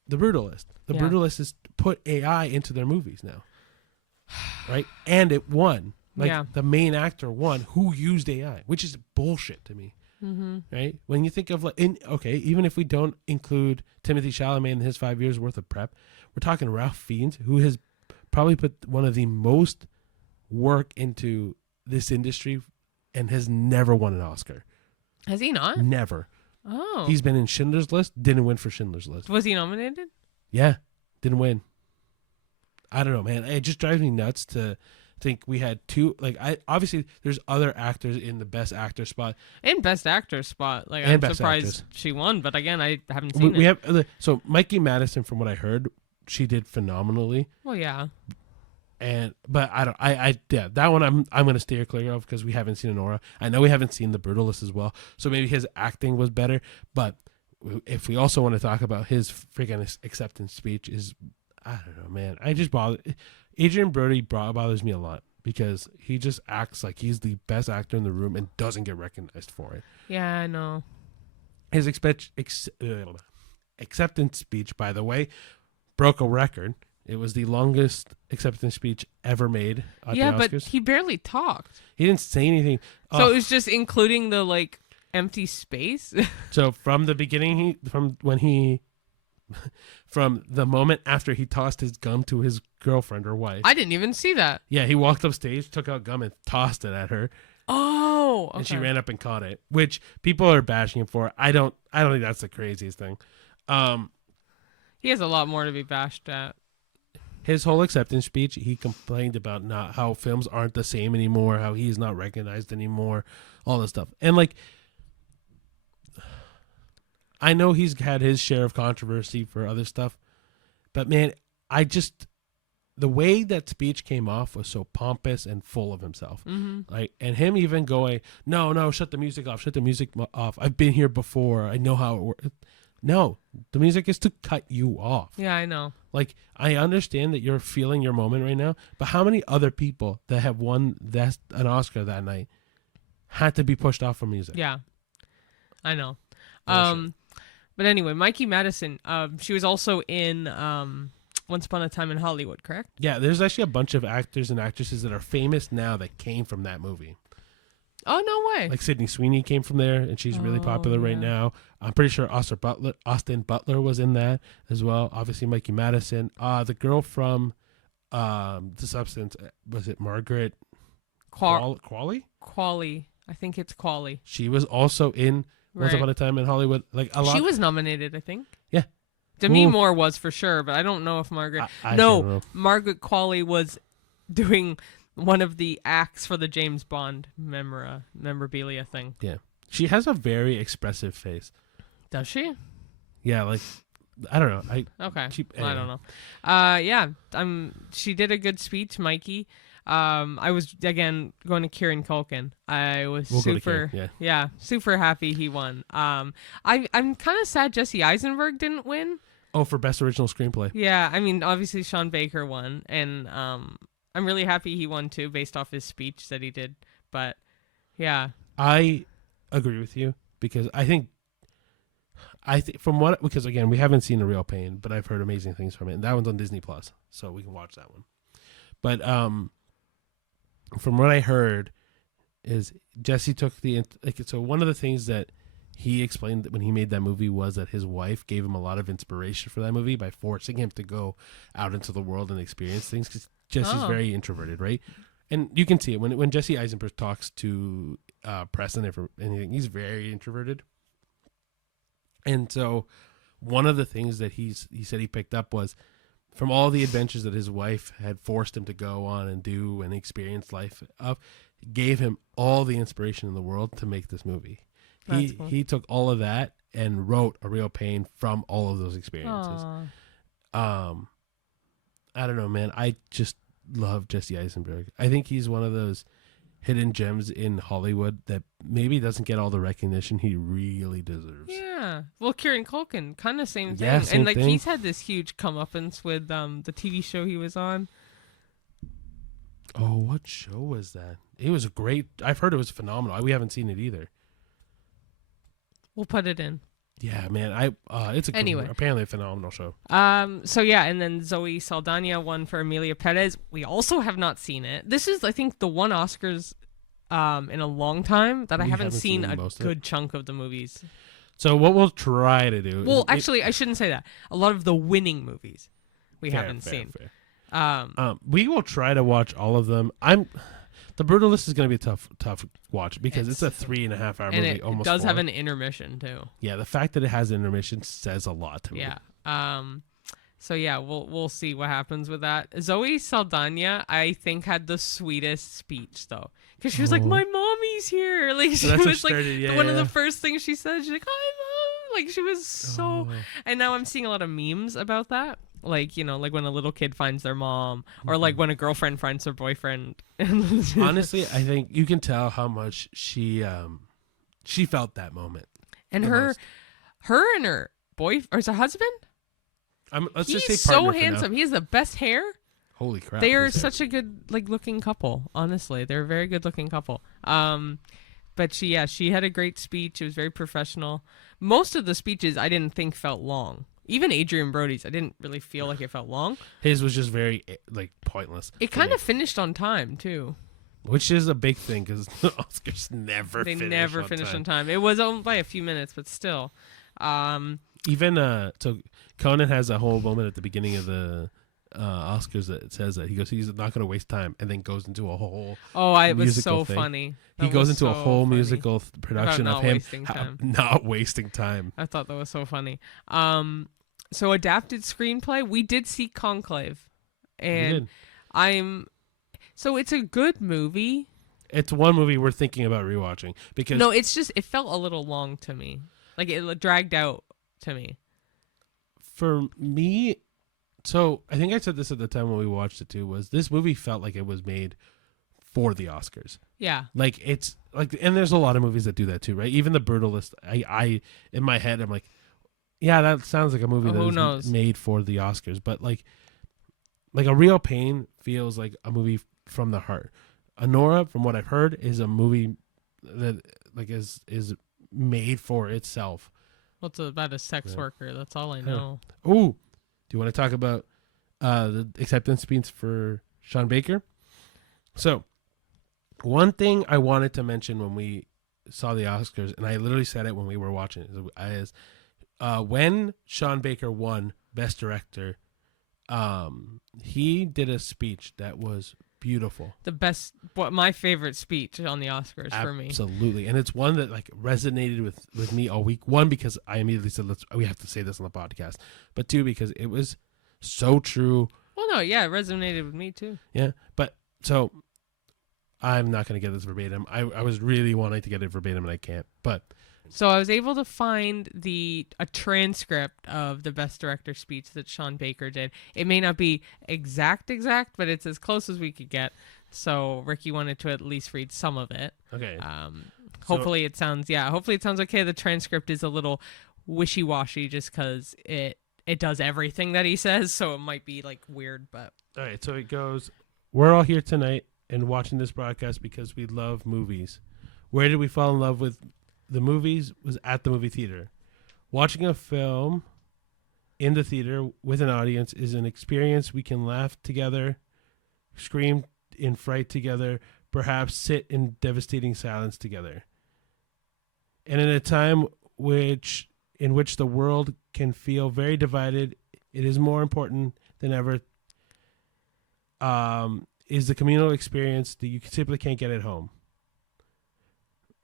The Brutalist. The Brutalist has put AI into their movies now. Right? And it won. The main actor won who used AI, which is bullshit to me. Mm-hmm. Right? When you think of even if we don't include Timothée Chalamet and his 5 years worth of prep, we're talking Ralph Fiennes, who has probably put one of the most work into this industry and has never won an Oscar. Has he not? Never. Oh. He's been in Schindler's List, didn't win for Schindler's List. Was he nominated? Yeah, didn't win. I don't know, man. It just drives me nuts to think we had two. Obviously there's other actors in the best actor spot. In best actor spot. And I'm surprised actress. she won, but again, I haven't seen it. We have so Mikey Madison, from what I heard, she did phenomenally. Well, yeah. But that one I'm gonna steer clear of because we haven't seen Nora. I know we haven't seen The Brutalist as well, so maybe his acting was better. But if we also want to talk about his freaking acceptance speech, I don't know, man. Adrian Brody bothers me a lot because he just acts like he's the best actor in the room and doesn't get recognized for it. Yeah, I know. His acceptance speech, by the way, broke a record. It was the longest acceptance speech ever made at the Oscars. But he barely talked. He didn't say anything. So it was just including the empty space. So from the beginning, from the moment after he tossed his gum to his girlfriend or wife. I didn't even see that. Yeah, he walked up stage, took out gum, and tossed it at her. Oh, okay. And she ran up and caught it, which people are bashing him for. I don't think that's the craziest thing. He has a lot more to be bashed at. His whole acceptance speech, he complained about not how films aren't the same anymore, how he's not recognized anymore, all this stuff. And I know he's had his share of controversy for other stuff, but man, the way that speech came off was so pompous and full of himself. Mm-hmm. And him even going, no, shut the music off. I've been here before. I know how it works. No, the music is to cut you off. Yeah, I know. I understand that you're feeling your moment right now, but how many other people that have won an Oscar that night had to be pushed off from music? Yeah, I know. Bullshit. But anyway, Mikey Madison, she was also in Once Upon a Time in Hollywood, correct? Yeah, there's actually a bunch of actors and actresses that are famous now that came from that movie. Oh, no way. Like Sydney Sweeney came from there, and she's really popular right now. I'm pretty sure Austin Butler was in that as well. Obviously, Mikey Madison. The girl from The Substance, was it Margaret Qualley? Qualley. I think it's Qualley. She was also in Once Upon a Time in Hollywood. She was nominated, I think. Yeah. Demi Moore was for sure, but I don't know if Margaret... don't know. Margaret Qualley was doing one of the acts for the James Bond memorabilia thing. Yeah. She has a very expressive face. Does she? Yeah, I don't know. Okay. Anyway. I don't know. She did a good speech, Mikey. I was again going to Kieran Culkin. I was super happy he won. I'm kind of sad Jesse Eisenberg didn't win. Oh, for best original screenplay. Yeah, I mean obviously Sean Baker won, and I'm really happy he won too, based off his speech that he did. But yeah, I agree with you because I think because again we haven't seen The Real Pain, but I've heard amazing things from it, and that one's on Disney Plus, so we can watch that one. But from what I heard, is Jesse took so one of the things that he explained when he made that movie was that his wife gave him a lot of inspiration for that movie by forcing him to go out into the world and experience things, because Jesse's very introverted, right? And you can see it when Jesse Eisenberg talks to press and anything, he's very introverted. And so one of the things that he said he picked up was from all the adventures that his wife had forced him to go on and do and experience life of, gave him all the inspiration in the world to make this movie. Cool. He took all of that and wrote A Real Pain from all of those experiences. Aww. I don't know, man. I just love Jesse Eisenberg. I think he's one of those hidden gems in Hollywood that maybe doesn't get all the recognition he really deserves. Yeah. Well, Kieran Culkin, kind of same thing. Yeah, same and like thing. he's had this huge comeuppance with the TV show he was on. Oh, what show was that? It was great. I've heard it was phenomenal. We haven't seen it either. We'll put it in. Yeah, man. It's apparently a phenomenal show. So yeah, and then Zoe Saldana won for Emilia Perez. We also have not seen it. This is, I think, the one Oscars in a long time that I haven't seen a good chunk of the movies. So what we'll try to do. Well, actually, I shouldn't say that. A lot of the winning movies we haven't seen. Fair. We will try to watch all of them. The Brutalist is going to be a tough watch because it's a 3.5 hour movie. And it does have an intermission too. Yeah, the fact that it has an intermission says a lot to me. Yeah. So yeah, we'll see what happens with that. Zoe Saldana, I think, had the sweetest speech though, because she was like, "My mommy's here." Like she was like one of the first things she said. She's like, "Hi, mom." Like she was so. And now I'm seeing a lot of memes about that. Like, you know, like when a little kid finds their mom, or like when a girlfriend finds her boyfriend. Honestly, I think you can tell how much she felt that moment. And her and her boy, or is her husband? Let's just He's say partner so handsome. He has the best hair. Holy crap! They are such a good looking couple. Honestly, they're a very good looking couple. But she had a great speech. It was very professional. Most of the speeches I didn't think felt long. Even Adrian Brody's, I didn't really feel like it felt long. His was just very pointless. It kind of finished on time too, which is a big thing because the Oscars never finish on time. It was only by a few minutes, but still. Even so, Conan has a whole moment at the beginning of the Oscars that says that he's not going to waste time, and then goes into a whole it was so thing. Funny. He goes into a whole musical production of him not wasting time. I thought that was so funny. So adapted screenplay, we did see Conclave, and so it's a good movie. It's one movie we're thinking about rewatching because it's just it felt a little long to me, like it dragged out to me. For me, so I think I said this at the time when we watched it too. Was this movie felt like it was made for the Oscars? Yeah, like it's like, and there's a lot of movies that do that too, right? Even The Brutalist, I in my head I'm like, yeah, that sounds like a movie that was made for the Oscars, but like A Real Pain feels like a movie from the heart. Anora, from what I've heard, is a movie that is made for itself. Well, it's about a sex worker. That's all I know. Ooh, do you want to talk about the acceptance speech for Sean Baker? So, one thing I wanted to mention when we saw the Oscars, and I literally said it when we were watching it, is when Sean Baker won Best Director, he did a speech that was beautiful. My favorite speech on the Oscars for me. Absolutely. And it's one that resonated with me all week. One, because I immediately said, we have to say this on the podcast. But two, because it was so true. Well, no, yeah, it resonated with me too. Yeah. But so I'm not going to get this verbatim. I was really wanting to get it verbatim and I can't. But so I was able to find a transcript of the Best Director speech that Sean Baker did. It may not be exact, but it's as close as we could get. So Ricky wanted to at least read some of it. Okay. Hopefully it sounds okay. The transcript is a little wishy-washy just because it does everything that he says, so it might be weird, but all right. So it goes, we're all here tonight and watching this broadcast because we love movies. Where did we fall in love with the movies? Was at the movie theater. Watching a film in the theater with an audience is an experience. We can laugh together, scream in fright together, perhaps sit in devastating silence together. And in a time in which the world can feel very divided, it is more important than ever is the communal experience that you simply can't get at home.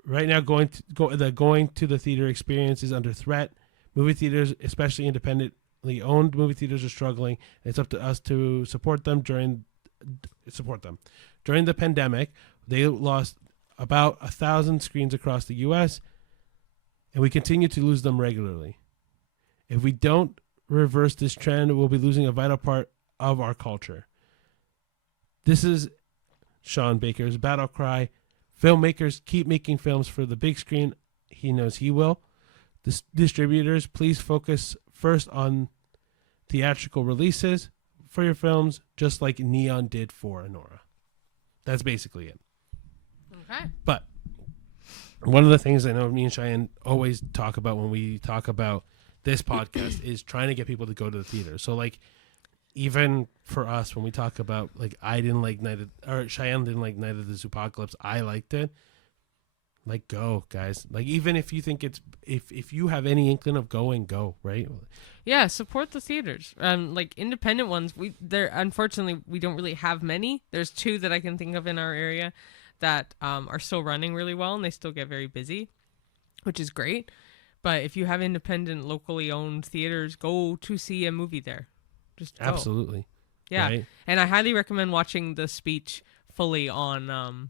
Right now, going to the theater experience is under threat. Movie theaters, especially independent owned movie theaters are struggling. It's up to us to support them during the pandemic. They lost about 1,000 screens across the U.S., and we continue to lose them regularly. If we don't reverse this trend, we'll be losing a vital part of our culture. This is Sean Baker's battle cry. Filmmakers, keep making films for the big screen. He knows he will. Distributors, please focus first on theatrical releases for your films, just like Neon did for Anora. That's basically it. Okay. But one of the things I know me and Cheyenne always talk about when we talk about this podcast is trying to get people to go to the theater. So, like, even for us, when we talk about, like, I didn't like Cheyenne didn't like Night of the Zoopocalypse, I liked it. Like, go, guys. Like, even if you think it's, if you have any inkling of going, go, right? Yeah, support the theaters. Like, independent ones, unfortunately, we don't really have many. There's 2 that I can think of in our area that are still running really well, and they still get very busy, which is great. But if you have independent, locally owned theaters, go to see a movie there. Just go. Absolutely. Yeah, right? And I highly recommend watching the speech fully on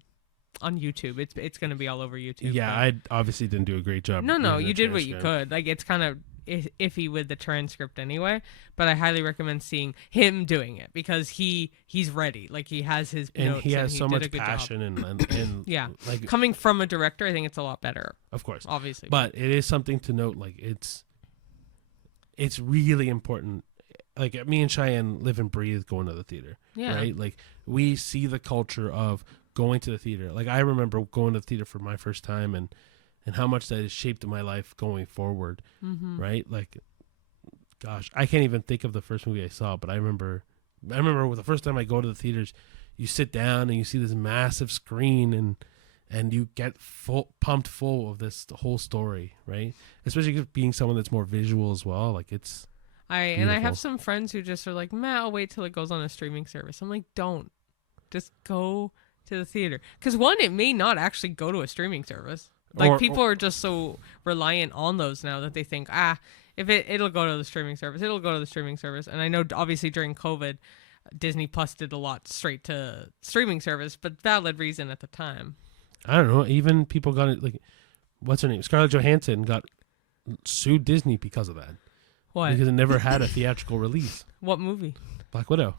YouTube. It's going to be all over YouTube. Yeah, I obviously didn't do a great job. No, you did what you could. Like, it's kind of iffy with the transcript anyway, but I highly recommend seeing him doing it because he's ready. Like, he has his notes he has so much did a good passion job. and yeah, like, coming from a director, I think it's a lot better. Of course, obviously, but it is something to note. Like, it's really important. Like, me and Cheyenne live and breathe going to the theater. Yeah, right. Like, we see the culture of going to the theater. Like, I remember going to the theater for my first time and how much that has shaped my life going forward. mm-hmm. Right. Like, gosh, I can't even think of the first movie I saw, but I remember the first time I go to the theaters, you sit down and you see this massive screen and you get pumped full of this whole story. Right. Especially being someone that's more visual as well. Like, it's beautiful. I have some friends who just are like, man, I'll wait till it goes on a streaming service. I'm like, don't. Just go to the theater. Because one, it may not actually go to a streaming service. Like, people are just so reliant on those now that they think, if it'll go to the streaming service, it'll go to the streaming service. And I know, obviously, during COVID, Disney Plus did a lot straight to streaming service, but valid reason at the time. I don't know. Even people got it, like, what's her name? Scarlett Johansson got sued Disney because of that. What? Because it never had a theatrical release. What movie? Black Widow.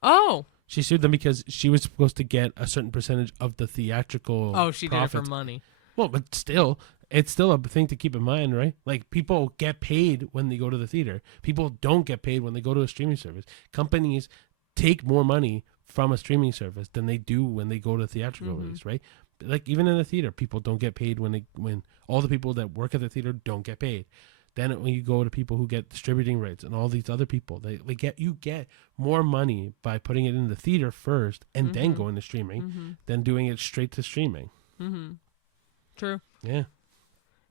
Oh. She sued them because she was supposed to get a certain percentage of the theatrical she profits. did it for money. Well, but still, it's still a thing to keep in mind, right? Like, people get paid when they go to the theater. People don't get paid when they go to a streaming service. Companies take more money from a streaming service than they do when they go to theatrical release, right? Like, even in the theater, people don't get paid when all the people that work at the theater don't get paid. Then when you go to people who get distributing rights and all these other people, you get more money by putting it in the theater first and then going to streaming than doing it straight to streaming. Mm-hmm. True. Yeah.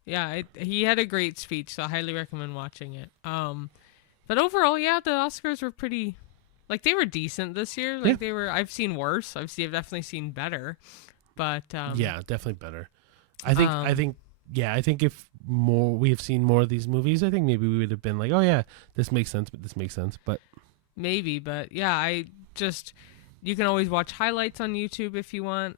Yeah, he had a great speech, so I highly recommend watching it. But overall, yeah, the Oscars were pretty, like, they were decent this year. Like, they were. I've seen worse. I've definitely seen better. But yeah, definitely better. I think if we have seen more of these movies, I think maybe we would have been like, oh yeah, this makes sense, but maybe, but yeah, you can always watch highlights on YouTube if you want.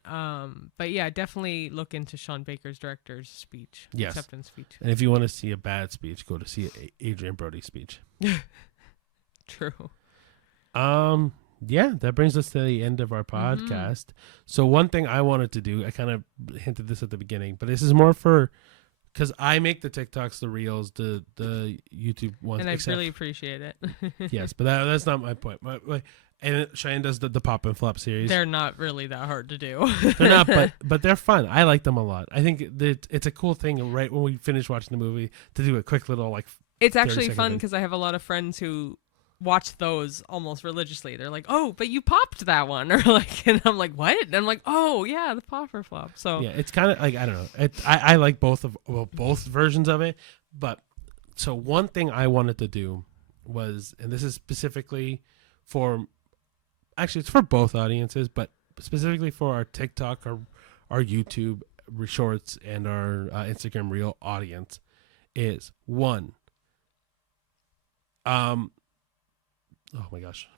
But yeah, definitely look into Sean Baker's director's speech, acceptance speech. And if you want to see a bad speech, go to see Adrian Brody's speech. True. Yeah, that brings us to the end of our podcast. So one thing I wanted to do, I kind of hinted this at the beginning, but this is more for, because I make the TikToks, the Reels, the YouTube ones. And I really appreciate it. Yes, but that's not my point. And Cheyenne does the Pop and Flop series. They're not really that hard to do. They're not, but they're fun. I like them a lot. I think that it's a cool thing right when we finish watching the movie to do a quick little, like, it's actually fun because I have a lot of friends who watch those almost religiously. They're like, oh, but you popped that one, or like, and I'm like, what? And I'm like, oh yeah, the Pop or Flop. So yeah, it's kind of like, I don't know. I like both versions of it. But so one thing I wanted to do was, and this is specifically for, actually it's for both audiences, but specifically for our TikTok, our YouTube shorts, and our Instagram Reel audience, is one. Oh my gosh.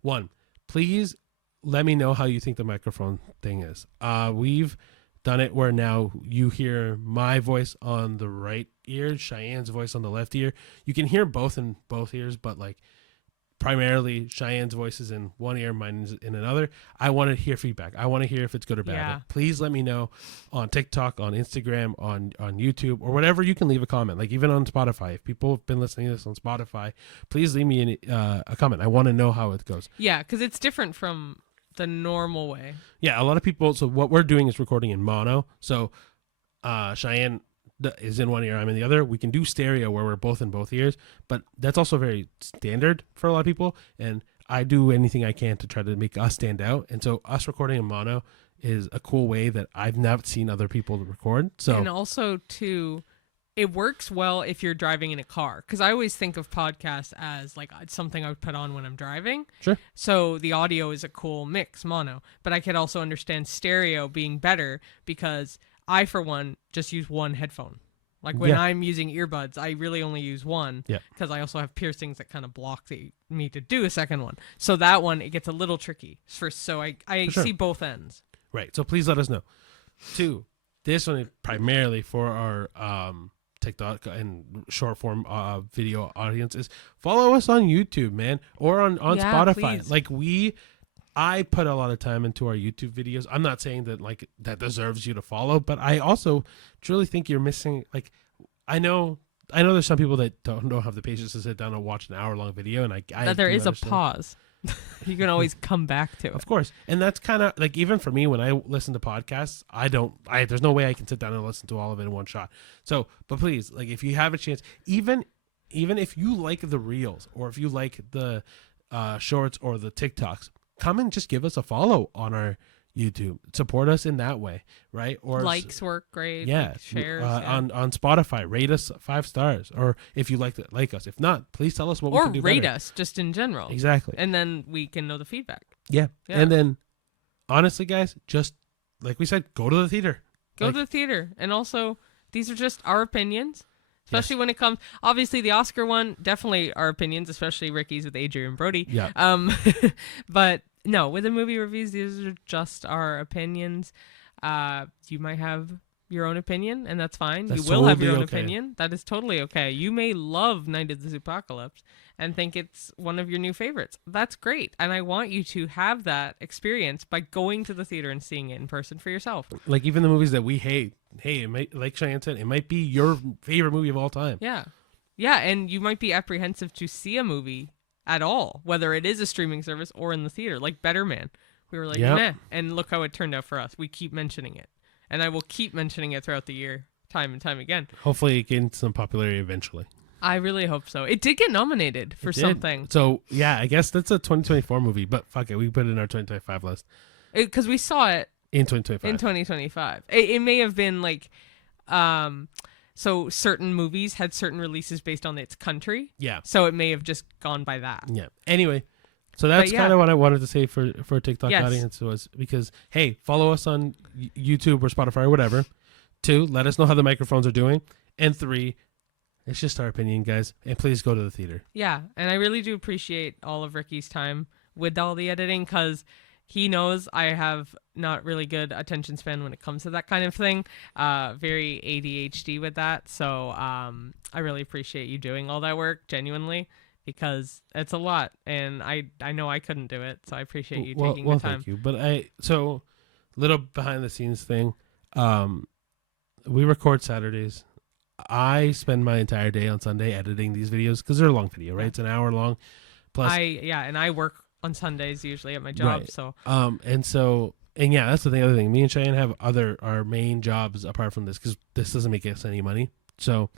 One, please let me know how you think the microphone thing is. We've done it where now you hear my voice on the right ear, Cheyenne's voice on the left ear. You can hear both in both ears, but like primarily Cheyenne's voice is in one ear, mine is in another. I want to hear feedback. I want to hear if it's good or bad. Yeah. Please let me know on TikTok, on Instagram, on YouTube, or whatever. You can leave a comment, like even on Spotify. If people have been listening to this on Spotify, please leave me a comment. I want to know how it goes. Yeah, because it's different from the normal way. Yeah, a lot of people. So what we're doing is recording in mono. So Cheyenne is in one ear, I'm in the other. We can do stereo where we're both in both ears, but that's also very standard for a lot of people. And I do anything I can to try to make us stand out. And so us recording in mono is a cool way that I've not seen other people record. So and also too, it works well if you're driving in a car, because I always think of podcasts as like something I would put on when I'm driving. Sure. So the audio is a cool mix, mono. But I could also understand stereo being better because I, for one, just use one headphone. Like when I'm using earbuds, I really only use one because I also have piercings that kind of block me to do a second one. So that one, it gets a little tricky. So I see both ends. Right. So please let us know. 2, this one is primarily for our TikTok and short form video audience is follow us on YouTube, man, or on Spotify. Please. Like I put a lot of time into our YouTube videos. I'm not saying that like that deserves you to follow, but I also truly think you're missing. Like, I know there's some people that don't have the patience to sit down and watch an hour-long video, and I there is understand. a pause. You can always come back to it. Of course, and that's kind of like even for me when I listen to podcasts, there's no way I can sit down and listen to all of it in one shot. So, but please, like if you have a chance, even if you like the reels or if you like the shorts or the TikToks, come and just give us a follow on our YouTube. Support us in that way, right? Or likes work great. Yeah, like shares on Spotify. Rate us 5 stars, or if you like us. If not, please tell us what we can do or rate better. us just in general. Exactly, and then we can know the feedback. Yeah, and then honestly, guys, just like we said, go to the theater. Go to the theater, and also these are just our opinions. Especially when it comes, obviously the Oscar one, definitely our opinions, especially Ricky's with Adrian Brody. Yeah. But no, with the movie reviews, these are just our opinions. You might have your own opinion, and that's fine. You will have your own opinion. That is totally okay. You may love Night of the Zoopocalypse and think it's one of your new favorites. That's great. And I want you to have that experience by going to the theater and seeing it in person for yourself. Like even the movies that we hate, hey, it might, like Cheyenne said, it might be your favorite movie of all time. Yeah. Yeah, and you might be apprehensive to see a movie at all, whether it is a streaming service or in the theater, like Better Man. We were like, meh, and look how it turned out for us. We keep mentioning it. And I will keep mentioning it throughout the year, time and time again. Hopefully it gains some popularity eventually. I really hope so. It did get nominated for something. So, yeah, I guess that's a 2024 movie, but fuck it. We put it in our 2025 list. Because we saw it in 2025. In 2025. It may have been like, so certain movies had certain releases based on its country. Yeah. So it may have just gone by that. Yeah. Anyway, so that's kind of what I wanted to say for TikTok audience was because, hey, follow us on YouTube or Spotify or whatever. 2, let us know how the microphones are doing. And 3, it's just our opinion, guys. And please go to the theater. Yeah. And I really do appreciate all of Ricky's time with all the editing because he knows I have not really good attention span when it comes to that kind of thing. Very ADHD with that. So I really appreciate you doing all that work, genuinely, because it's a lot. And I know I couldn't do it. So I appreciate you taking the time. Thank you. But so little behind the scenes thing. We record Saturdays. I spend my entire day on Sunday editing these videos because they're a long video, right? It's an hour long. Plus, and I work on Sundays usually at my job. Right. So and yeah, that's the other thing. Me and Cheyenne have our main jobs apart from this because this doesn't make us any money. So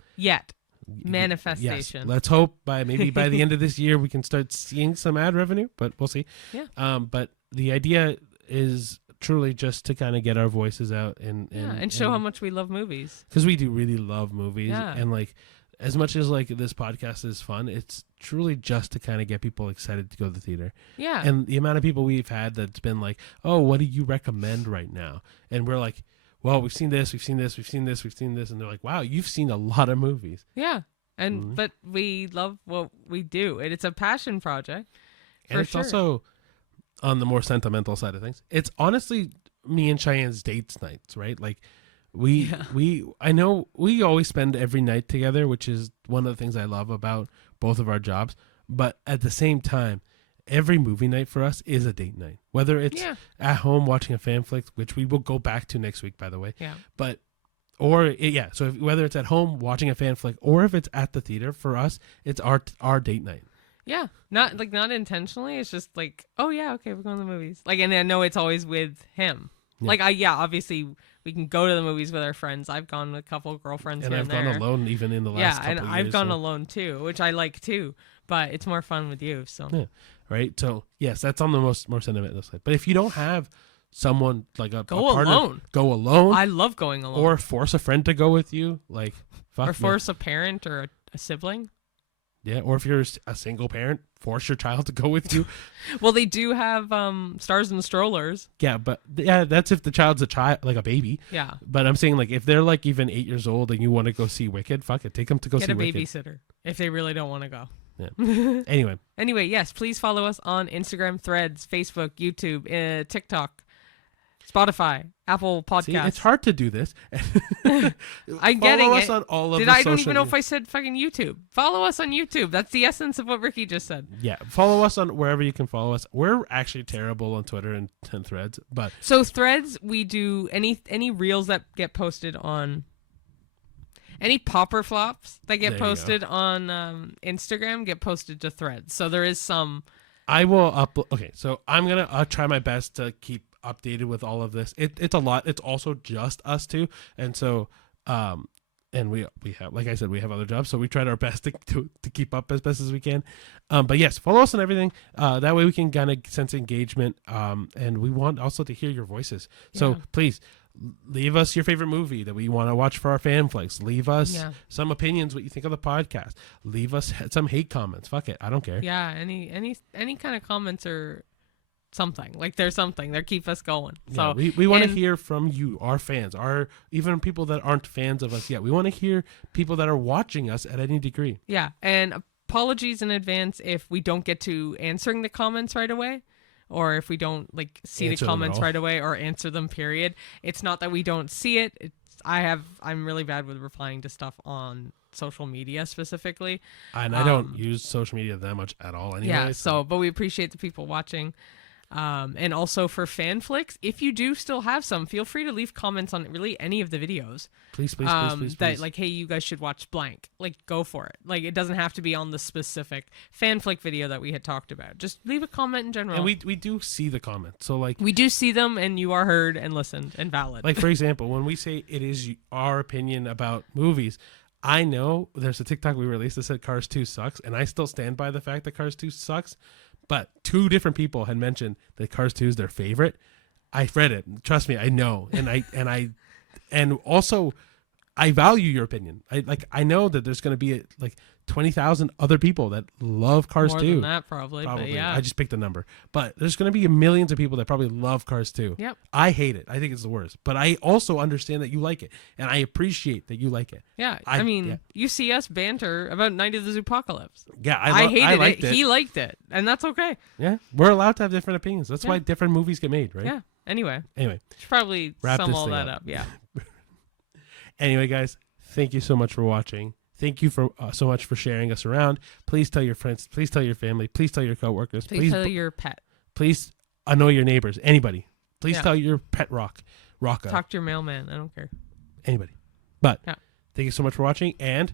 manifestation. Yes, let's hope by the end of this year we can start seeing some ad revenue, but we'll see. Yeah. But the idea is truly just to kind of get our voices out and show how much we love movies, because we do really love movies. And like as much as like this podcast is fun, it's truly just to kind of get people excited to go to the theater. And the amount of people we've had that's been like, oh, what do you recommend right now? And we're like, well, we've seen this, we've seen this, we've seen this, we've seen this, and they're like, wow, you've seen a lot of movies. And but we love what we do. And it's a passion project. And it's also on the more sentimental side of things. It's honestly me and Cheyenne's dates nights, right? Like I know we always spend every night together, which is one of the things I love about both of our jobs. But at the same time, every movie night for us is a date night. Whether it's at home watching a fan flick, which we will go back to next week, by the way. Yeah. So whether it's at home watching a fan flick or if it's at the theater, for us, it's our date night. Yeah, not intentionally. It's just like, oh yeah, okay, we're going to the movies. Like, and I know it's always with him. Yeah. Like, obviously we can go to the movies with our friends. I've gone with a couple of girlfriends and here I've gone alone even in the last couple and years. I've gone alone too, which I like too. But it's more fun with you. So yeah, right. So yes, that's on the more sentimental side. But if you don't have someone like a partner, alone. Go alone. I love going alone. Or force a friend to go with you, like or force a parent or a sibling. Yeah, or if you're a single parent, force your child to go with you. Well, they do have stars and strollers. Yeah, but that's if the child's a child, like a baby. Yeah. But I'm saying, like, if they're like even 8 years old and you want to go see Wicked, fuck it, take them to go see Wicked. Get a babysitter if they really don't want to go. Yeah. Anyway, yes, please follow us on Instagram, Threads, Facebook, YouTube, TikTok, Spotify, Apple Podcasts. See, it's hard to do this. I'm getting Follow us it. on all of I don't even know if I said fucking YouTube. Follow us on YouTube. That's the essence of what Ricky just said. Yeah, follow us on wherever you can follow us. We're actually terrible on Twitter and Threads, but so Threads, we do any reels that get posted on. Any popper flops that get posted on Instagram get posted to Threads. So there is some. I will upload. Okay, so I'm gonna try my best to keep updated with all of this. It's a lot. It's also just us two, and so and we have, like I said, we have other jobs, so we tried our best to keep up as best as we can. But yes, follow us on everything. That way we can kind of sense engagement. And we want also to hear your voices. So please. Leave us your favorite movie that we want to watch for our fan flicks. Leave us some opinions, what you think of the podcast. Leave us some hate comments. Fuck it, I don't care. Yeah, any kind of comments or something. Like there's something that keep us going. So we want to hear from you, our fans, even people that aren't fans of us yet. We want to hear people that are watching us at any degree. Yeah, and apologies in advance if we don't get to answering the comments right away. Or if we don't see the comments right away or answer them, period. It's not that we don't see it. I'm really bad with replying to stuff on social media specifically. And I don't use social media that much at all anyway. Yeah, but we appreciate the people watching. And also for fan flicks, if you do still have some, feel free to leave comments on really any of the videos. Please. That like, hey, you guys should watch blank. Like, go for it. Like, it doesn't have to be on the specific fan flick video that we had talked about. Just leave a comment in general. And we do see the comments. So we do see them, and you are heard and listened and valid. Like, for example, when we say it is our opinion about movies, I know there's a TikTok we released that said Cars 2 sucks, and I still stand by the fact that Cars 2 sucks. But 2 different people had mentioned that Cars 2 is their favorite. I read it. Trust me, I know. And also I value your opinion. I know that there's going to be 20,000 other people that love Cars 2. More than that, probably. But yeah. I just picked a number. But there's going to be millions of people that probably love Cars 2. Yep. I hate it. I think it's the worst. But I also understand that you like it. And I appreciate that you like it. Yeah. I mean, you see us banter about Night of the Zoopocalypse. Yeah. I hated it. He liked it. And that's okay. Yeah. We're allowed to have different opinions. That's why different movies get made, right? Yeah. Anyway. Should probably sum all that up. Yeah. Anyway, guys, thank you so much for watching. Thank you for so much for sharing us around. Please tell your friends. Please tell your family. Please tell your coworkers. Please tell your pet. Please annoy your neighbors. Anybody. Please tell your pet Rocco. Talk to your mailman. I don't care. Anybody. But thank you so much for watching, and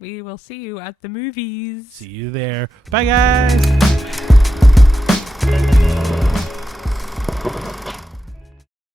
we will see you at the movies. See you there. Bye, guys.